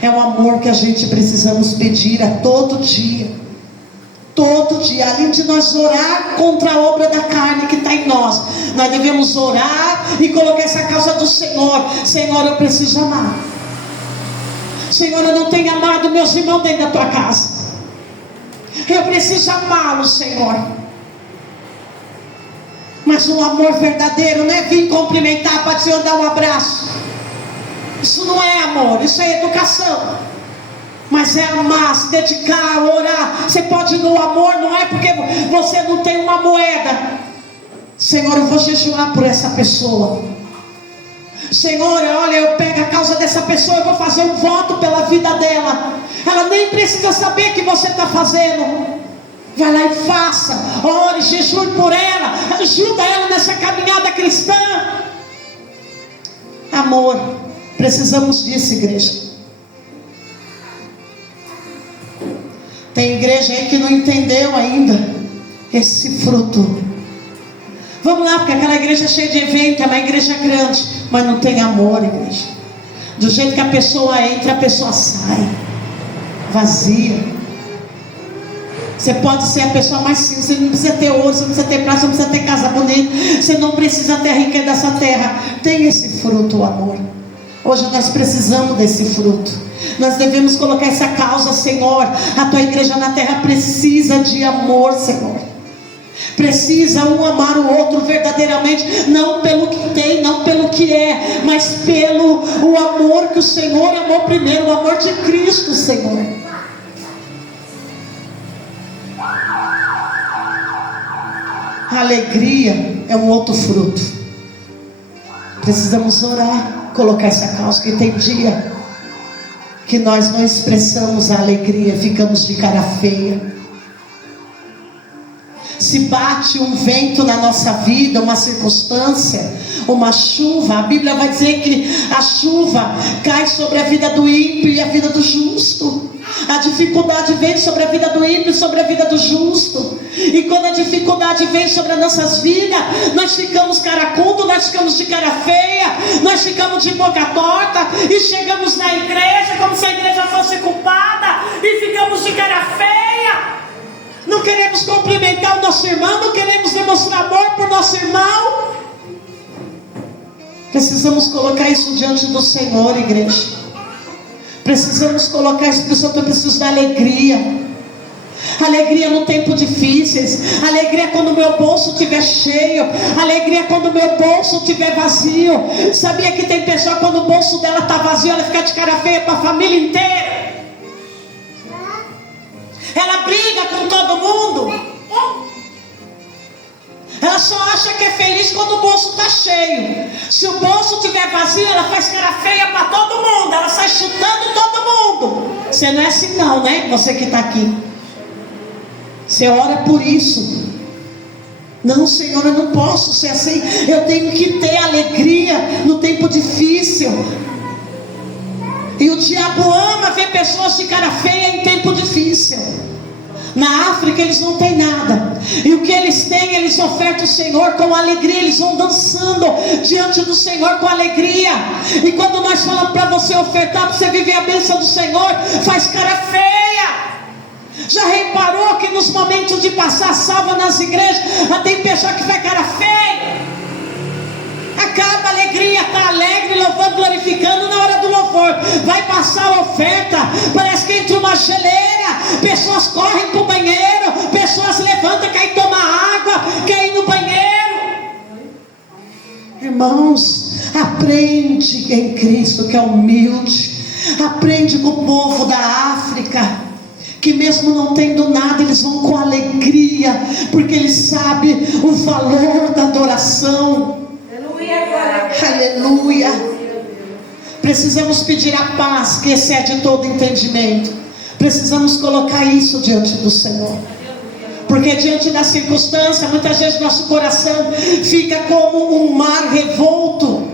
é um amor que a gente precisamos pedir a todo dia. Todo dia, além de nós orar contra a obra da carne que está em nós, nós devemos orar e colocar essa causa do Senhor. Senhor, eu preciso amar. Senhor, eu não tenho amado meus irmãos dentro da Tua casa. Eu preciso amá-los, Senhor. Mas um amor verdadeiro não é vir cumprimentar para te dar um abraço. Isso não é amor, isso é educação. Mas é amar, se dedicar, orar. Você pode ir no amor, não é porque você não tem uma moeda. Senhor, eu vou jejuar por essa pessoa. Senhor, olha, eu pego a causa dessa pessoa, eu vou fazer um voto pela vida dela. Ela nem precisa saber que você está fazendo. Vai lá e faça. Ore, jejue por ela. Ajuda ela nessa caminhada cristã. Amor. Precisamos disso, igreja. Tem igreja aí que não entendeu ainda esse fruto. Vamos lá, porque aquela igreja é cheia de evento, é uma igreja grande, mas não tem amor, igreja. Do jeito que a pessoa entra, a pessoa sai vazia. Você pode ser a pessoa mais simples, você não precisa ter ouro, você não precisa ter prata, você não precisa ter casa bonita, você não precisa ter a riqueza dessa terra. Tem esse fruto, o amor. Hoje nós precisamos desse fruto. Nós devemos colocar essa causa, Senhor. A Tua igreja na terra precisa de amor, Senhor. Precisa um amar o outro verdadeiramente, não pelo que tem, não pelo que é, mas pelo o amor que o Senhor amou primeiro, o amor de Cristo, Senhor. A alegria é um outro fruto. Precisamos orar, colocar essa causa, que tem dia que nós não expressamos a alegria, ficamos de cara feia. se bate um vento na nossa vida, uma circunstância, uma chuva, a Bíblia vai dizer que a chuva cai sobre a vida do ímpio e a vida do justo. A dificuldade vem sobre a vida do ímpio e sobre a vida do justo. E quando a dificuldade vem sobre as nossas vidas, nós ficamos caracundo, nós ficamos de cara feia, nós ficamos de boca torta e chegamos na igreja como se a igreja fosse culpada e ficamos de cara feia. Não queremos cumprimentar o nosso irmão, não queremos demonstrar amor por nosso irmão. Precisamos colocar isso diante do Senhor, igreja. Precisamos colocar isso, por isso eu preciso da alegria. Alegria no tempo difíceis. Alegria quando o meu bolso estiver cheio. Alegria quando o meu bolso estiver vazio. Sabia que tem pessoa quando o bolso dela está vazio, ela fica de cara feia para a família inteira. Ela briga com todo mundo. Ela só acha que é feliz quando o bolso está cheio. Se o bolso estiver vazio, ela faz cara feia para todo mundo. Ela sai chutando todo mundo. Você não é assim não, né? Você que está aqui. Você ora por isso. Não, Senhor, eu não posso ser assim. Eu tenho que ter alegria no tempo difícil. E o diabo ama ver pessoas de cara feia em tempo difícil. Na África eles não têm nada. E o que eles têm, eles ofertam o Senhor com alegria. Eles vão dançando diante do Senhor com alegria. E quando nós falamos para você ofertar, para você viver a bênção do Senhor, faz cara feia. Já reparou que nos momentos de passar salva nas igrejas, tem pessoa que faz cara feia? Acaba a alegria, está alegre, louvando, glorificando na hora do louvor. Vai passar a oferta, parece que entra uma geleira. Pessoas correm para o banheiro, pessoas levantam, querem tomar água, querem ir no banheiro. Irmãos, aprende em Cristo que é humilde. Aprende com o povo da África, que mesmo não tendo nada, eles vão com alegria, porque eles sabem o valor da adoração. Aleluia. Precisamos pedir a paz que excede todo entendimento. Precisamos colocar isso diante do Senhor, porque diante da circunstância, muitas vezes nosso coração fica como um mar revolto.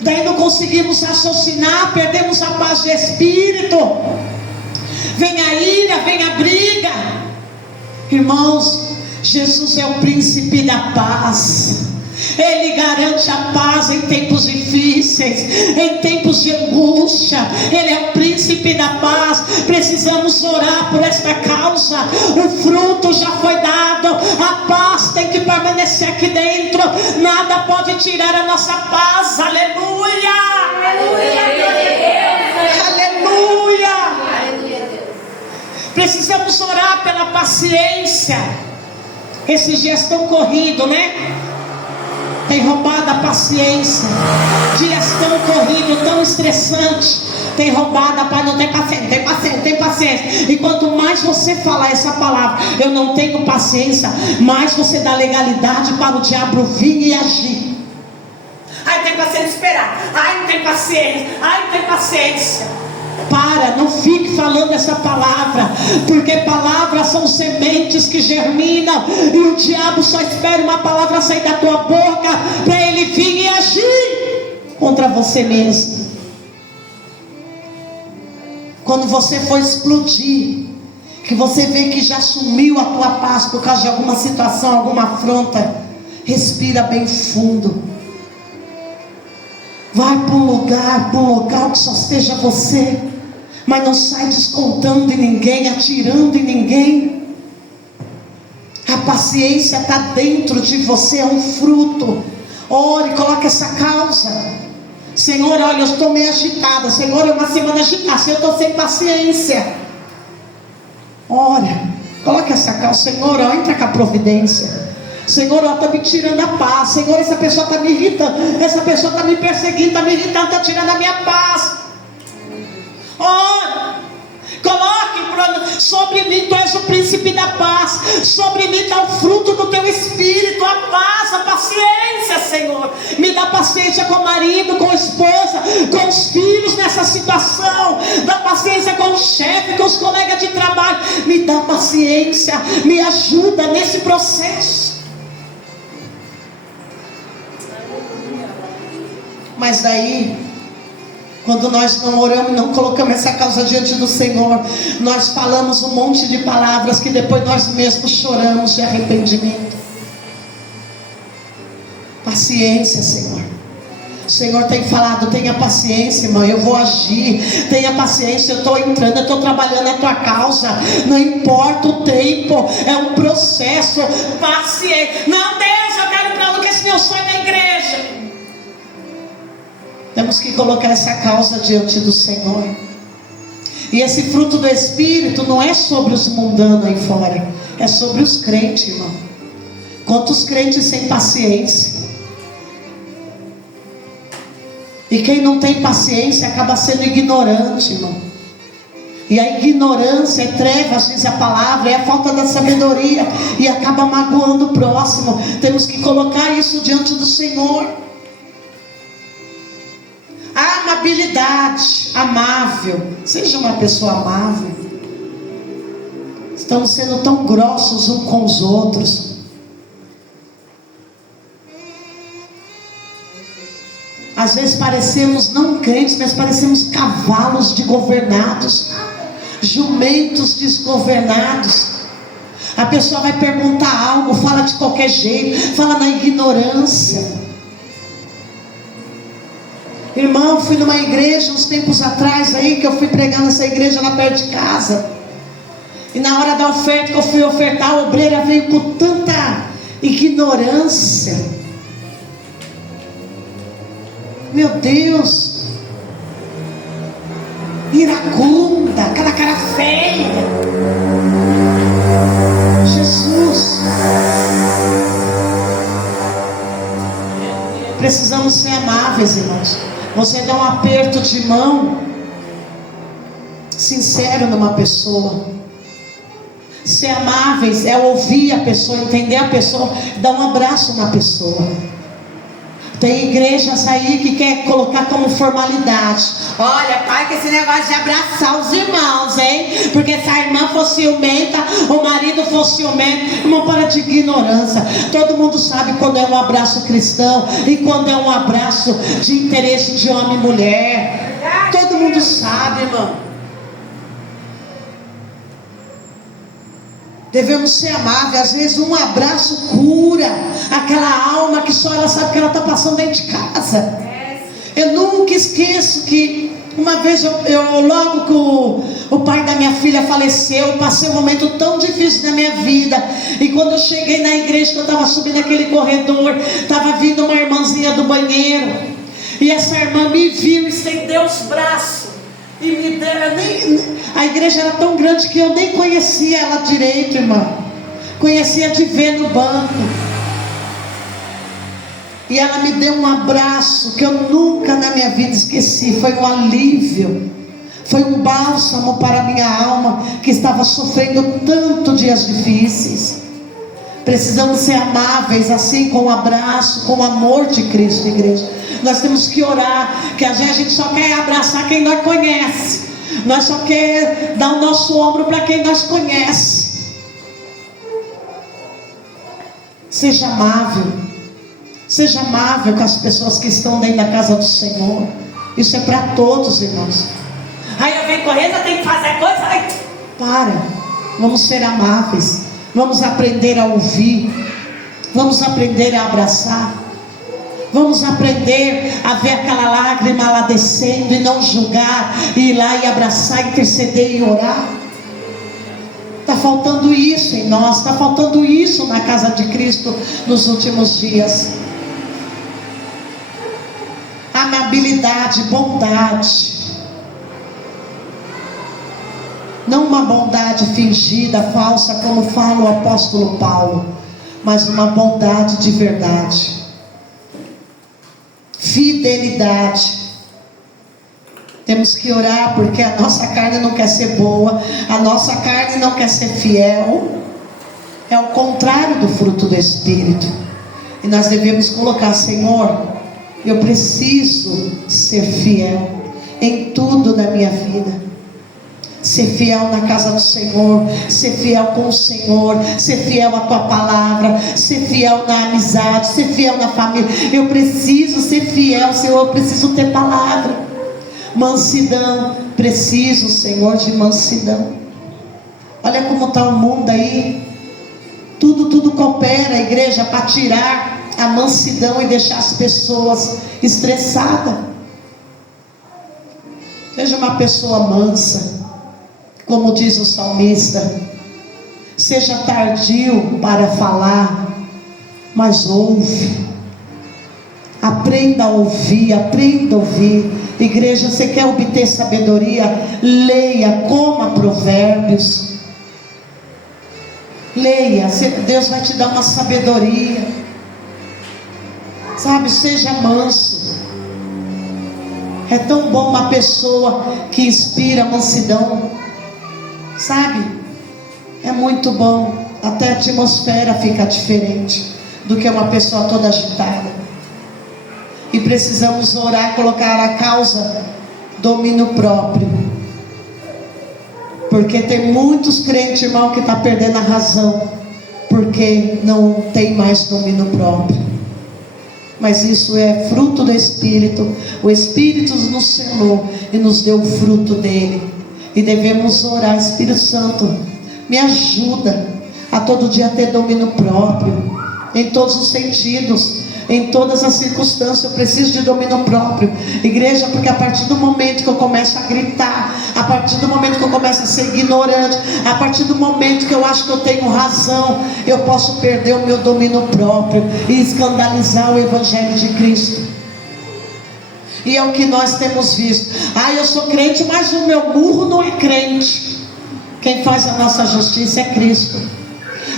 Daí não conseguimos raciocinar, perdemos a paz de espírito. Vem a ira, vem a briga. Irmãos, Jesus é o príncipe da paz. Ele garante a paz em tempos difíceis, em tempos de angústia. Ele é o príncipe da paz. Precisamos orar por esta causa. O fruto já foi dado. A paz tem que permanecer aqui dentro. Nada pode tirar a nossa paz. Aleluia! Aleluia! Aleluia! Precisamos orar pela paciência. Esses dias estão corridos, né? Tem roubado a paciência. Dias tão corridos, tão estressantes. Tem roubado a paz. Não tem paciência, tem paciência, tem paciência. E quanto mais você falar essa palavra, eu não tenho paciência, mais você dá legalidade para o diabo vir e agir. Ai, tem paciência de esperar. Ai, não tem paciência. Ai, não tem paciência. Para, não fique falando essa palavra, porque palavras são sementes que germinam, e o diabo só espera uma palavra sair da tua boca para ele vir e agir contra você mesmo. Quando você for explodir, que você vê que já sumiu a tua paz por causa de alguma situação, alguma afronta, respira bem fundo. Vai para um lugar que só esteja você, mas não sai descontando em ninguém, atirando em ninguém. A paciência está dentro de você, é um fruto. Ore, coloque essa causa. Senhor, olha, eu estou meio agitada. Senhor, é uma semana agitada. Senhor, eu estou sem paciência. Ora, coloque essa causa. Senhor, ó, entra com a providência. Senhor, está me tirando a paz. Senhor, essa pessoa está me irritando. Essa pessoa está me perseguindo, está me irritando, está tirando a minha paz. Ora, coloque sobre mim, tu és o príncipe da paz. Sobre mim está o fruto do teu espírito, a paz, a paciência, Senhor. Me dá paciência com o marido, com a esposa, com os filhos nessa situação. Dá paciência com o chefe, com os colegas de trabalho. Me dá paciência, me ajuda nesse processo. Mas daí, quando nós não oramos, não colocamos essa causa diante do Senhor, nós falamos um monte de palavras que depois nós mesmos choramos de arrependimento. Paciência, Senhor. O Senhor tem falado: tenha paciência, irmão, eu vou agir. Tenha paciência, eu estou entrando, eu estou trabalhando a tua causa. Não importa o tempo, é um processo. Paciência. Não, Deus, eu quero ir para lá, que senão eu saio da igreja. Temos que colocar essa causa diante do Senhor. E esse fruto do Espírito não é sobre os mundanos aí fora, é sobre os crentes, irmão. Quantos crentes sem paciência? E quem não tem paciência acaba sendo ignorante, irmão. E a ignorância é trevas, diz a palavra, é a falta da sabedoria, e acaba magoando o próximo. Temos que colocar isso diante do Senhor. A amabilidade, amável. Seja uma pessoa amável. Estamos sendo tão grossos uns com os outros. Às vezes parecemos não crentes, mas parecemos cavalos desgovernados, jumentos desgovernados. A pessoa vai perguntar algo, fala de qualquer jeito, fala na ignorância. Irmão, fui numa igreja uns tempos atrás aí, que eu fui pregar nessa igreja lá perto de casa. E na hora da oferta que eu fui ofertar, a obreira veio com tanta ignorância. Meu Deus, iracunda, aquela cara feia. Jesus, precisamos ser amáveis, irmãos. Você dá um aperto de mão sincero numa pessoa. Ser amáveis é ouvir a pessoa, entender a pessoa, dar um abraço na pessoa. Tem igrejas aí que quer colocar como formalidade: olha, pai, que esse negócio de abraçar os irmãos, hein? Porque se a irmã for ciumenta, o marido for ciumento. Irmão, para de ignorância. Todo mundo sabe quando é um abraço cristão e quando é um abraço de interesse de homem e mulher. Todo mundo sabe, irmão. Devemos ser amáveis. Às vezes um abraço cura aquela alma que só ela sabe que ela está passando dentro de casa. Eu nunca esqueço que uma vez eu logo que o pai da minha filha faleceu, passei um momento tão difícil na minha vida. E quando eu cheguei na igreja, que eu estava subindo aquele corredor, estava vindo uma irmãzinha do banheiro. E essa irmã me viu, estendeu os braços e me deu. A igreja era tão grande que eu nem conhecia ela direito, irmão. Conhecia de ver no banco. E ela me deu um abraço que eu nunca na minha vida esqueci. Foi um alívio, foi um bálsamo para a minha alma, que estava sofrendo tanto dias difíceis. Precisamos ser amáveis, assim, com o abraço, com o amor de Cristo, igreja. Nós temos que orar, que às vezes a gente só quer abraçar quem nós conhece. Nós só quer dar o nosso ombro para quem nós conhece. Seja amável. Seja amável com as pessoas que estão dentro da casa do Senhor. Isso é para todos, irmãos. Aí eu venho correndo, eu tenho que fazer coisa. Ai, para. Vamos ser amáveis. Vamos aprender a ouvir. Vamos aprender a abraçar. Vamos aprender a ver aquela lágrima lá descendo e não julgar, e ir lá e abraçar, interceder e orar. Está faltando isso em nós, está faltando isso na casa de Cristo nos últimos dias. Amabilidade, bondade. Não uma bondade fingida, falsa, como fala o apóstolo Paulo, mas uma bondade de verdade. Fidelidade. Temos que orar, porque a nossa carne não quer ser boa, a nossa carne não quer ser fiel. É o contrário do fruto do Espírito. E nós devemos colocar: Senhor, eu preciso ser fiel em tudo na minha vida. Ser fiel na casa do Senhor, ser fiel com o Senhor, ser fiel à tua palavra, ser fiel na amizade, ser fiel na família. Eu preciso ser fiel, Senhor, eu preciso ter palavra. Mansidão, preciso, Senhor, de mansidão. Olha como está o mundo aí. Tudo coopera, igreja, para tirar a mansidão e deixar as pessoas estressadas. Seja uma pessoa mansa, como diz o salmista. Seja tardio para falar, mas ouve. Aprenda a ouvir, aprenda a ouvir. Igreja, você quer obter sabedoria? Leia, coma Provérbios. Leia, Deus vai te dar uma sabedoria. Sabe, seja manso. É tão bom uma pessoa que inspira mansidão. Sabe, é muito bom. Até a atmosfera fica diferente do que uma pessoa toda agitada. E precisamos orar, colocar a causa domínio próprio. Porque tem muitos crentes, irmão, que está perdendo a razão, porque não tem mais domínio próprio. Mas isso é fruto do Espírito. O Espírito nos selou e nos deu o fruto dele. E devemos orar: Espírito Santo, me ajuda a todo dia ter domínio próprio, em todos os sentidos, em todas as circunstâncias. Eu preciso de domínio próprio, igreja, porque a partir do momento que eu começo a gritar, a partir do momento que eu começo a ser ignorante, a partir do momento que eu acho que eu tenho razão, eu posso perder o meu domínio próprio e escandalizar o Evangelho de Cristo. E é o que nós temos visto. Eu sou crente, mas o meu burro não é crente. Quem faz a nossa justiça é Cristo.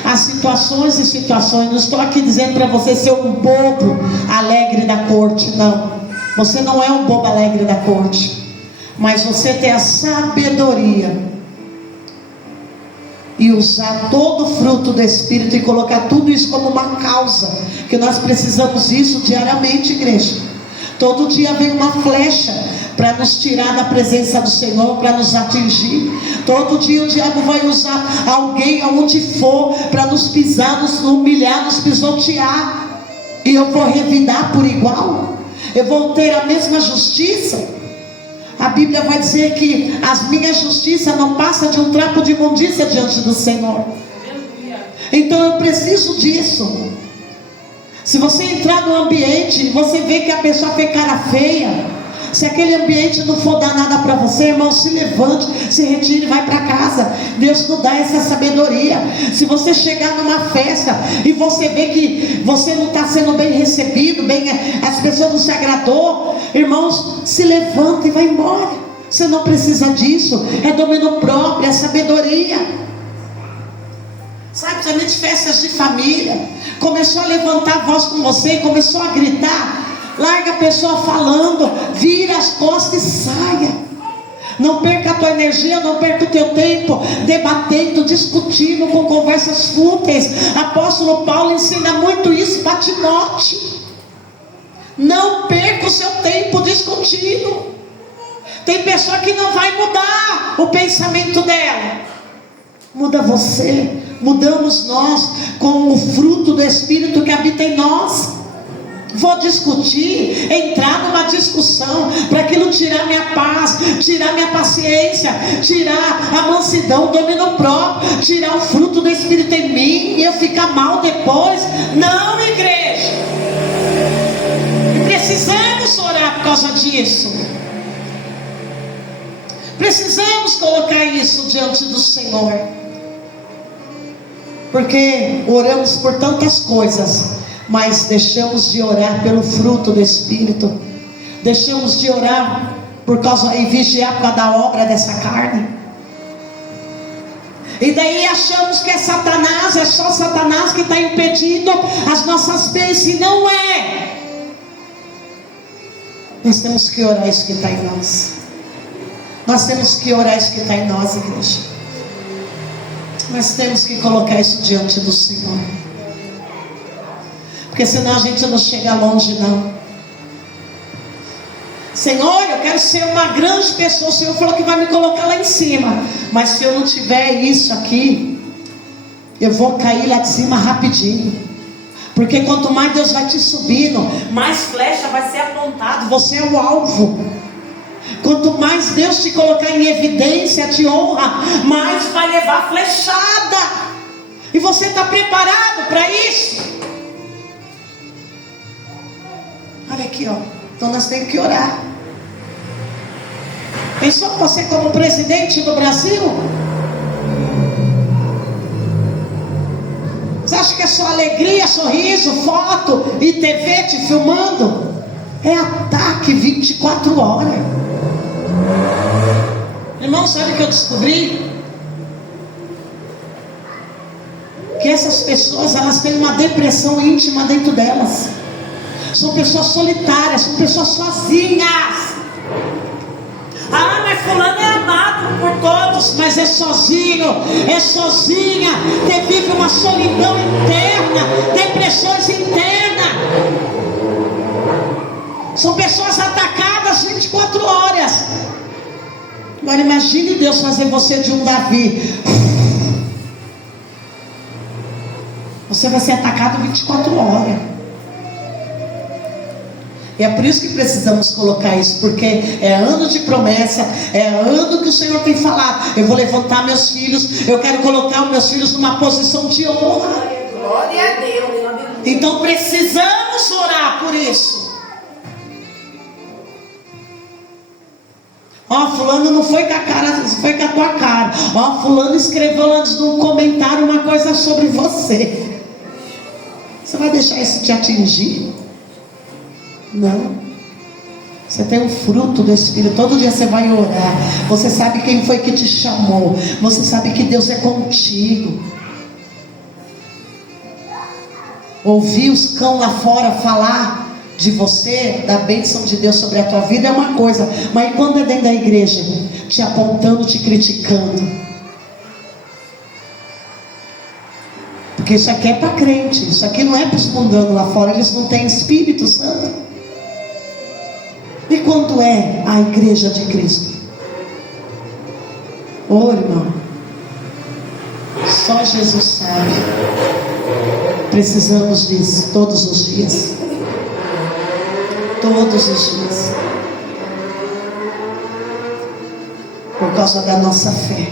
Há situações e situações. Não estou aqui dizendo para você ser um bobo alegre da corte, não. Você não é um bobo alegre da corte, mas você tem a sabedoria e usar todo o fruto do Espírito e colocar tudo isso como uma causa, que nós precisamos isso diariamente, igreja. Todo dia vem uma flecha para nos tirar da presença do Senhor, para nos atingir. Todo dia o diabo vai usar alguém aonde for para nos pisar, nos humilhar, nos pisotear. E eu vou revidar por igual? Eu vou ter a mesma justiça? A Bíblia vai dizer que as minhas justiças não passam de um trapo de imundícia diante do Senhor. Então eu preciso disso. Se você entrar no ambiente, você vê que a pessoa tem cara feia, se aquele ambiente não for dar nada para você, irmão, se levante, se retire e vai para casa. Deus nos dá essa sabedoria. Se você chegar numa festa e você vê que você não está sendo bem recebido, as pessoas não se agradou, irmãos, se levanta e vai embora. Você não precisa disso. É domínio próprio, é sabedoria. Sabe, principalmente festas de família, começou a levantar a voz com você, começou a gritar, larga a pessoa falando, vira as costas e saia. Não perca a tua energia, não perca o teu tempo debatendo, discutindo com conversas fúteis. Apóstolo Paulo ensina muito isso para Timóteo. Não perca o seu tempo discutindo. Tem pessoa que não vai mudar o pensamento dela. Muda você, mudamos nós com o fruto do Espírito que habita em nós. Vou discutir, entrar numa discussão para aquilo tirar minha paz, tirar minha paciência, tirar a mansidão, o domínio próprio, tirar o fruto do Espírito em mim e eu ficar mal depois. Não, igreja. E precisamos orar por causa disso. Precisamos colocar isso diante do Senhor. Porque oramos por tantas coisas, mas deixamos de orar pelo fruto do Espírito. Deixamos de orar por causa e vigiar por causa da obra dessa carne. E daí achamos que é Satanás, é só Satanás que está impedindo as nossas bênçãos. E não é. Nós temos que orar isso que está em nós. Nós temos que orar isso que está em nós, igreja. Nós temos que colocar isso diante do Senhor. Porque senão a gente não chega longe, não. Senhor, eu quero ser uma grande pessoa. O Senhor falou que vai me colocar lá em cima. Mas se eu não tiver isso aqui, eu vou cair lá de cima rapidinho. Porque quanto mais Deus vai te subindo, mais flecha vai ser apontado. Você é o alvo. Quanto mais Deus te colocar em evidência, te honra, mais vai levar flechada. E você está preparado para isso? Olha aqui, ó. Então nós temos que orar. Pensou você como presidente do Brasil? Você acha que é só alegria, sorriso, foto e TV te filmando? É ataque 24 horas. Irmão, sabe o que eu descobri? Que essas pessoas, elas têm uma depressão íntima dentro delas. São pessoas solitárias, são pessoas sozinhas. Ah, mas fulano é amado por todos, mas é sozinho, é sozinha, que vive uma solidão interna, depressões internas. São pessoas atacadas 24 horas. Agora imagine Deus fazer você de um Davi. Você vai ser atacado 24 horas. E é por isso que precisamos colocar isso, porque é ano de promessa, é ano que o Senhor tem falado. Eu vou levantar meus filhos, eu quero colocar os meus filhos numa posição de honra. Glória a Deus. Então precisamos orar por isso. Ó, fulano não foi com a cara, foi com a tua cara. Ó, fulano escreveu antes de um comentário uma coisa sobre você. Você vai deixar isso te atingir? Não. Você tem um fruto do Espírito. Todo dia você vai orar. Você sabe quem foi que te chamou. Você sabe que Deus é contigo. Ouvir os cães lá fora falar de você, da bênção de Deus sobre a tua vida, é uma coisa. Mas quando é dentro da igreja, te apontando, te criticando? Porque isso aqui é para crente. Isso aqui não é para os mundanos lá fora. Eles não têm Espírito Santo. E quando é a igreja de Cristo? Ô irmão, só Jesus sabe. Precisamos disso todos os dias. Todos os dias. Por causa da nossa fé.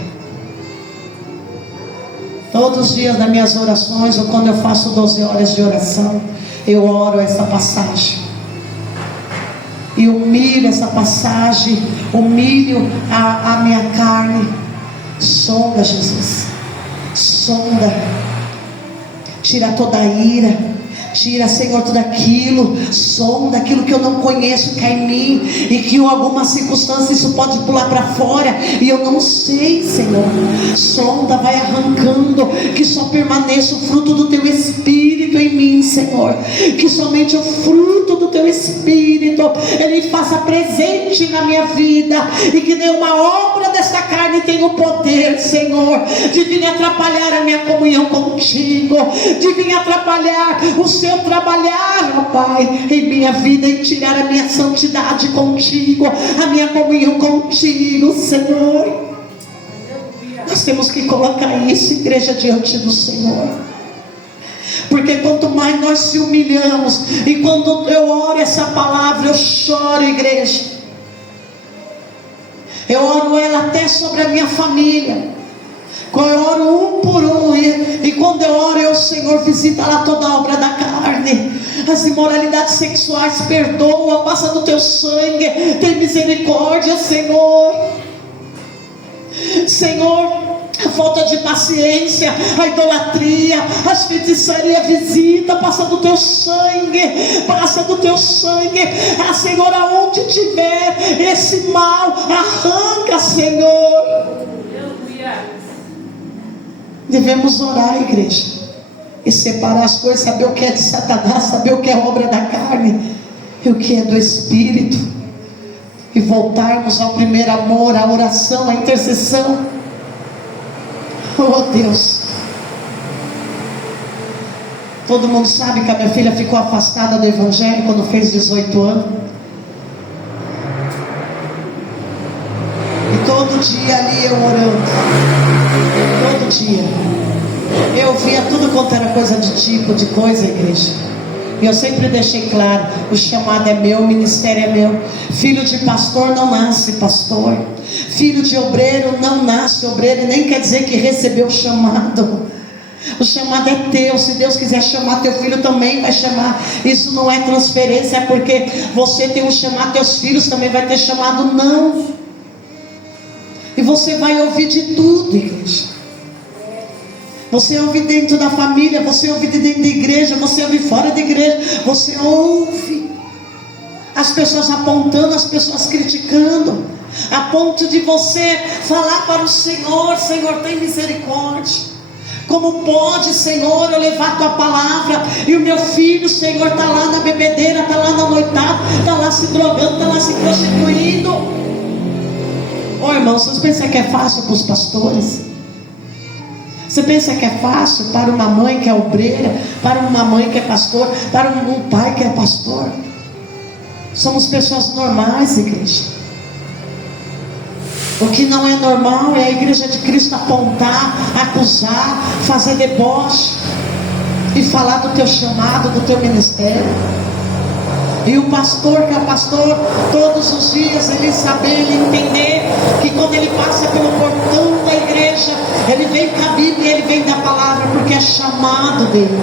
Todos os dias nas minhas orações, ou quando eu faço 12 horas de oração, eu oro essa passagem. E humilho essa passagem, humilho a minha carne. Sonda, Jesus, sonda, tira toda a ira, tira, Senhor, tudo aquilo, sonda aquilo que eu não conheço que é em mim, e que em alguma circunstância isso pode pular para fora, e eu não sei, Senhor. Sonda, vai arrancando, que só permaneça o fruto do Teu Espírito em mim, Senhor, que somente o fruto do Teu Espírito, Ele faça presente na minha vida, e que nenhuma obra dessa carne tenha o poder, Senhor, de vir atrapalhar a minha comunhão contigo, de vir atrapalhar o Seu trabalhar, ó Pai, em minha vida, e tirar a minha santidade contigo, a minha comunhão contigo, Senhor. Nós temos que colocar isso, igreja, diante do Senhor. Porque quanto mais nós se humilhamos, e quando eu oro essa palavra, eu choro, igreja. Eu oro ela até sobre a minha família. Eu oro um por um, e quando eu oro, eu, Senhor, visita lá toda a obra da carne, as imoralidades sexuais, perdoa, passa do Teu sangue, tem misericórdia, Senhor. Senhor, a falta de paciência, a idolatria, as feitiçarias, visita, passa do Teu sangue, passa do Teu sangue. Ah, Senhor, aonde tiver esse mal, arranca, Senhor. Devemos orar, igreja, e separar as coisas, saber o que é de Satanás, saber o que é obra da carne e o que é do Espírito, e voltarmos ao primeiro amor, à oração, à intercessão. Oh Deus, todo mundo sabe que a minha filha ficou afastada do Evangelho quando fez 18 anos. todo dia ali eu orando. Todo dia. Eu via tudo quanto era coisa de tipo, de coisa, igreja. E eu sempre deixei claro, o chamado é meu, o ministério é meu. Filho de pastor não nasce pastor. Filho de obreiro não nasce obreiro. E nem quer dizer que recebeu o chamado. O chamado é teu. Se Deus quiser chamar teu filho, também vai chamar. Isso não é transferência, é porque você tem um chamado, teus filhos também vai ter chamado. Não. E você vai ouvir de tudo, igreja. Você ouve dentro da família, você ouve dentro da igreja, você ouve fora da igreja, você ouve as pessoas apontando, as pessoas criticando, a ponto de você falar para o Senhor: Senhor, tem misericórdia. Como pode, Senhor, eu levar a tua palavra e o meu filho, Senhor, está lá na bebedeira, está lá na noitada, está lá se drogando, está lá se prostituindo. Ô irmãos, vocês pensam que é fácil para os pastores? Você pensa que é fácil para uma mãe que é obreira, para uma mãe que é pastor, para um pai que é pastor? Somos pessoas normais, igreja. O que não é normal é a igreja de Cristo apontar, acusar, fazer deboche e falar do teu chamado, do teu ministério. E o pastor que é pastor, todos os dias ele saber, ele entender que quando ele passa pelo portão da igreja, ele vem com a Bíblia, ele vem da palavra, porque é chamado dele.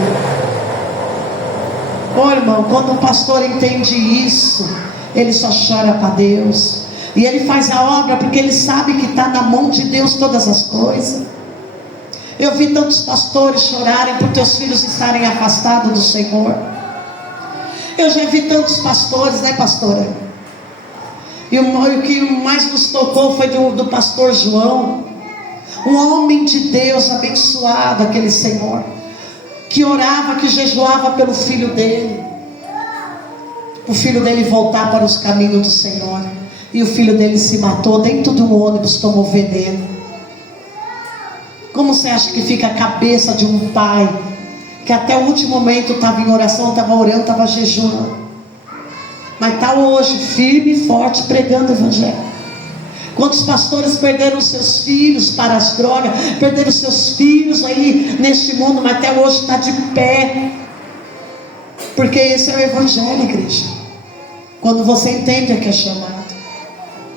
Ô irmão, quando um pastor entende isso, ele só chora para Deus. E ele faz a obra porque ele sabe que está na mão de Deus todas as coisas. Eu vi tantos pastores chorarem por teus filhos estarem afastados do Senhor. Eu já vi tantos pastores, né, pastora? E o que mais nos tocou foi do pastor João. Um homem de Deus abençoado, aquele Senhor, que orava, que jejuava pelo filho dele. O filho dele voltar para os caminhos do Senhor. E o filho dele se matou dentro de um ônibus, tomou veneno. Como você acha que fica a cabeça de um pai que até o último momento estava em oração, estava orando, estava jejuando, mas está hoje firme e forte pregando o evangelho? Quantos pastores perderam seus filhos para as drogas, perderam seus filhos aí neste mundo, mas até hoje está de pé, porque esse é o evangelho, igreja. Quando você entende que é chamado,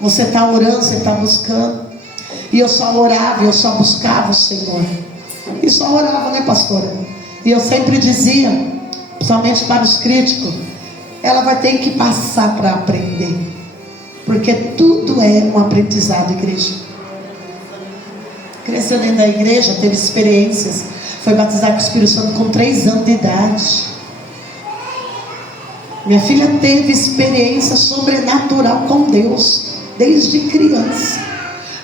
você está orando, você está buscando. E eu só orava, eu só buscava o Senhor, e só orava, né, pastora? E eu sempre dizia, principalmente para os críticos, ela vai ter que passar para aprender, porque tudo é um aprendizado, igreja. Cresceu dentro da igreja, teve experiências, foi batizado com o Espírito Santo com 3 anos de idade. Minha filha teve experiência sobrenatural com Deus desde criança.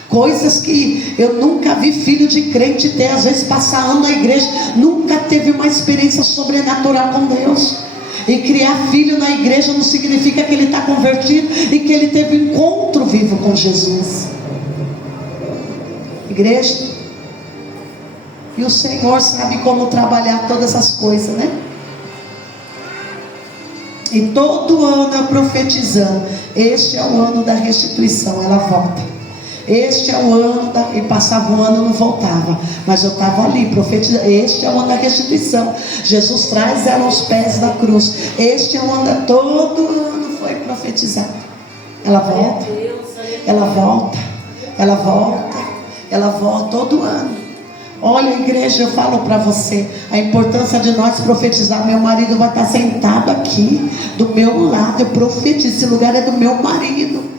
Coisas que eu nunca vi filho de crente ter. Às vezes passa ano na igreja, nunca teve uma experiência sobrenatural com Deus. E criar filho na igreja não significa que ele está convertido e que ele teve um encontro vivo com Jesus. Igreja, e o Senhor sabe como trabalhar todas as coisas, né? E todo ano eu profetizando: este é o ano da restituição, ela volta. Este é o ano e passava um ano, não voltava, mas eu estava ali profetizando. Este é o ano da restituição. Jesus traz ela aos pés da cruz. Este é o ano, todo ano foi profetizado. Ela volta, ela volta, ela volta, ela volta todo ano. Olha, igreja, eu falo para você a importância de nós profetizar. Meu marido vai estar sentado aqui do meu lado. Eu profetizo, esse lugar é do meu marido.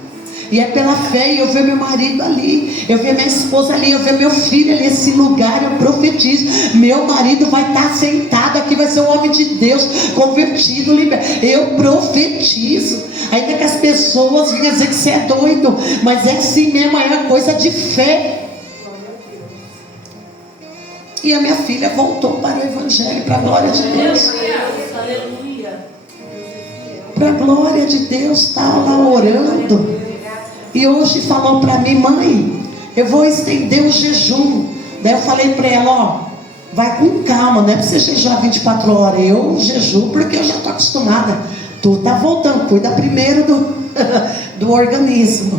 E é pela fé, eu vejo meu marido ali, eu vejo minha esposa ali, eu vejo meu filho ali. Esse lugar eu profetizo. Meu marido vai estar sentado aqui, vai ser um homem de Deus, convertido, liberto. Eu profetizo. Ainda que as pessoas venham dizer que você é doido, mas é assim mesmo, é uma coisa de fé. E a minha filha voltou para o evangelho, para a glória de Deus. Para a glória de Deus, estava lá orando. E hoje falou para mim: mãe, eu vou estender o jejum. Daí eu falei para ela: ó, vai com calma, não é para você jejuar 24 horas. Eu jejuo porque eu já estou acostumada. Tu tá voltando, cuida primeiro do organismo.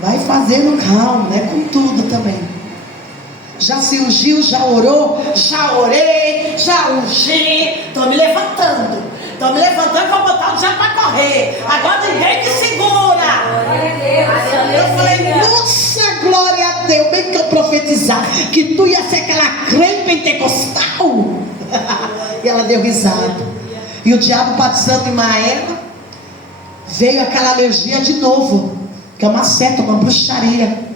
Vai fazendo calma, né? Com tudo também. Já se ungiu, já orou, já orei, já ungi. Estou me levantando. Estou me levantando para botar o diabo para correr. Agora ninguém me segura. Eu falei, nossa, glória a Deus. Bem que eu profetizar que tu ia ser aquela crente pentecostal. E ela deu risada. E o diabo batizando em Maela, veio aquela alergia de novo, que é uma seta, uma bruxaria.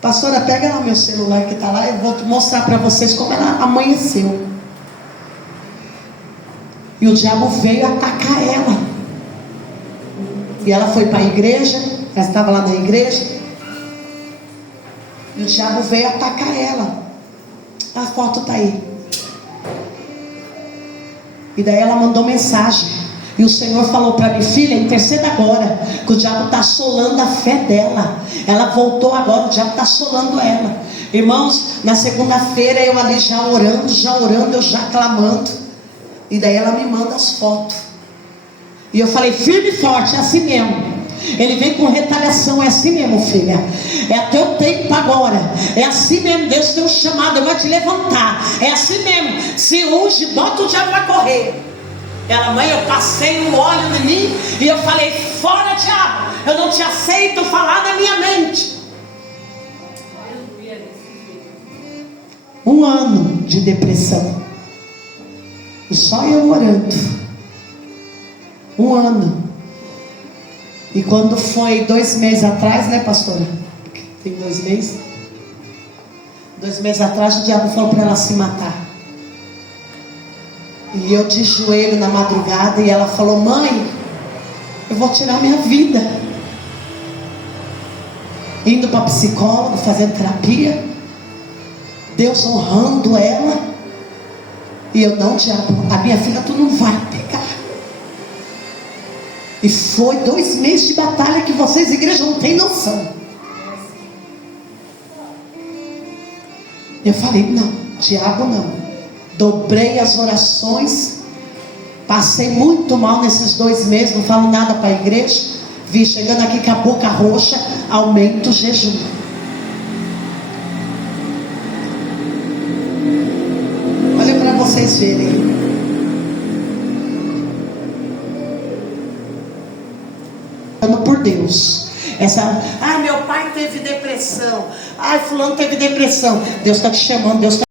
Pastora, pega lá meu celular que está lá, eu vou mostrar para vocês como ela amanheceu. E o diabo veio atacar ela. E ela foi para a igreja, ela estava lá na igreja. E o diabo veio atacar ela. A foto está aí. E daí ela mandou mensagem. E o Senhor falou para mim, filha, interceda agora, que o diabo está assolando a fé dela. Ela voltou agora, o diabo está assolando ela. Irmãos, na segunda-feira eu ali já orando, eu já clamando. E daí ela me manda as fotos. E eu falei, firme e forte, é assim mesmo. Ele vem com retaliação, é assim mesmo, filha. É até o tempo agora. É assim mesmo, Deus tem um chamado, eu vou te levantar. É assim mesmo, se unge, bota o diabo para correr. Ela, mãe, eu passei um óleo em mim e eu falei, fora diabo, eu não te aceito falar na minha mente. 1 ano de depressão. E só eu orando. 1 ano. E quando foi 2 meses atrás, né, pastora? Tem 2 meses. 2 meses atrás o diabo falou para ela se matar. E eu de joelho na madrugada, e ela falou, mãe, eu vou tirar minha vida. Indo para psicólogo, fazendo terapia. Deus honrando ela. E eu, não, diabo, a minha filha tu não vai pegar. E foi 2 meses de batalha que vocês, igreja, não tem noção. Eu falei, não, diabo não. Dobrei as orações. Passei muito mal nesses 2 meses. Não falo nada para a igreja. Vi chegando aqui com a boca roxa. Aumento o jejum. Olha para vocês verem. Por Deus. Essa, meu pai teve depressão. Fulano teve depressão. Deus está te chamando. Deus está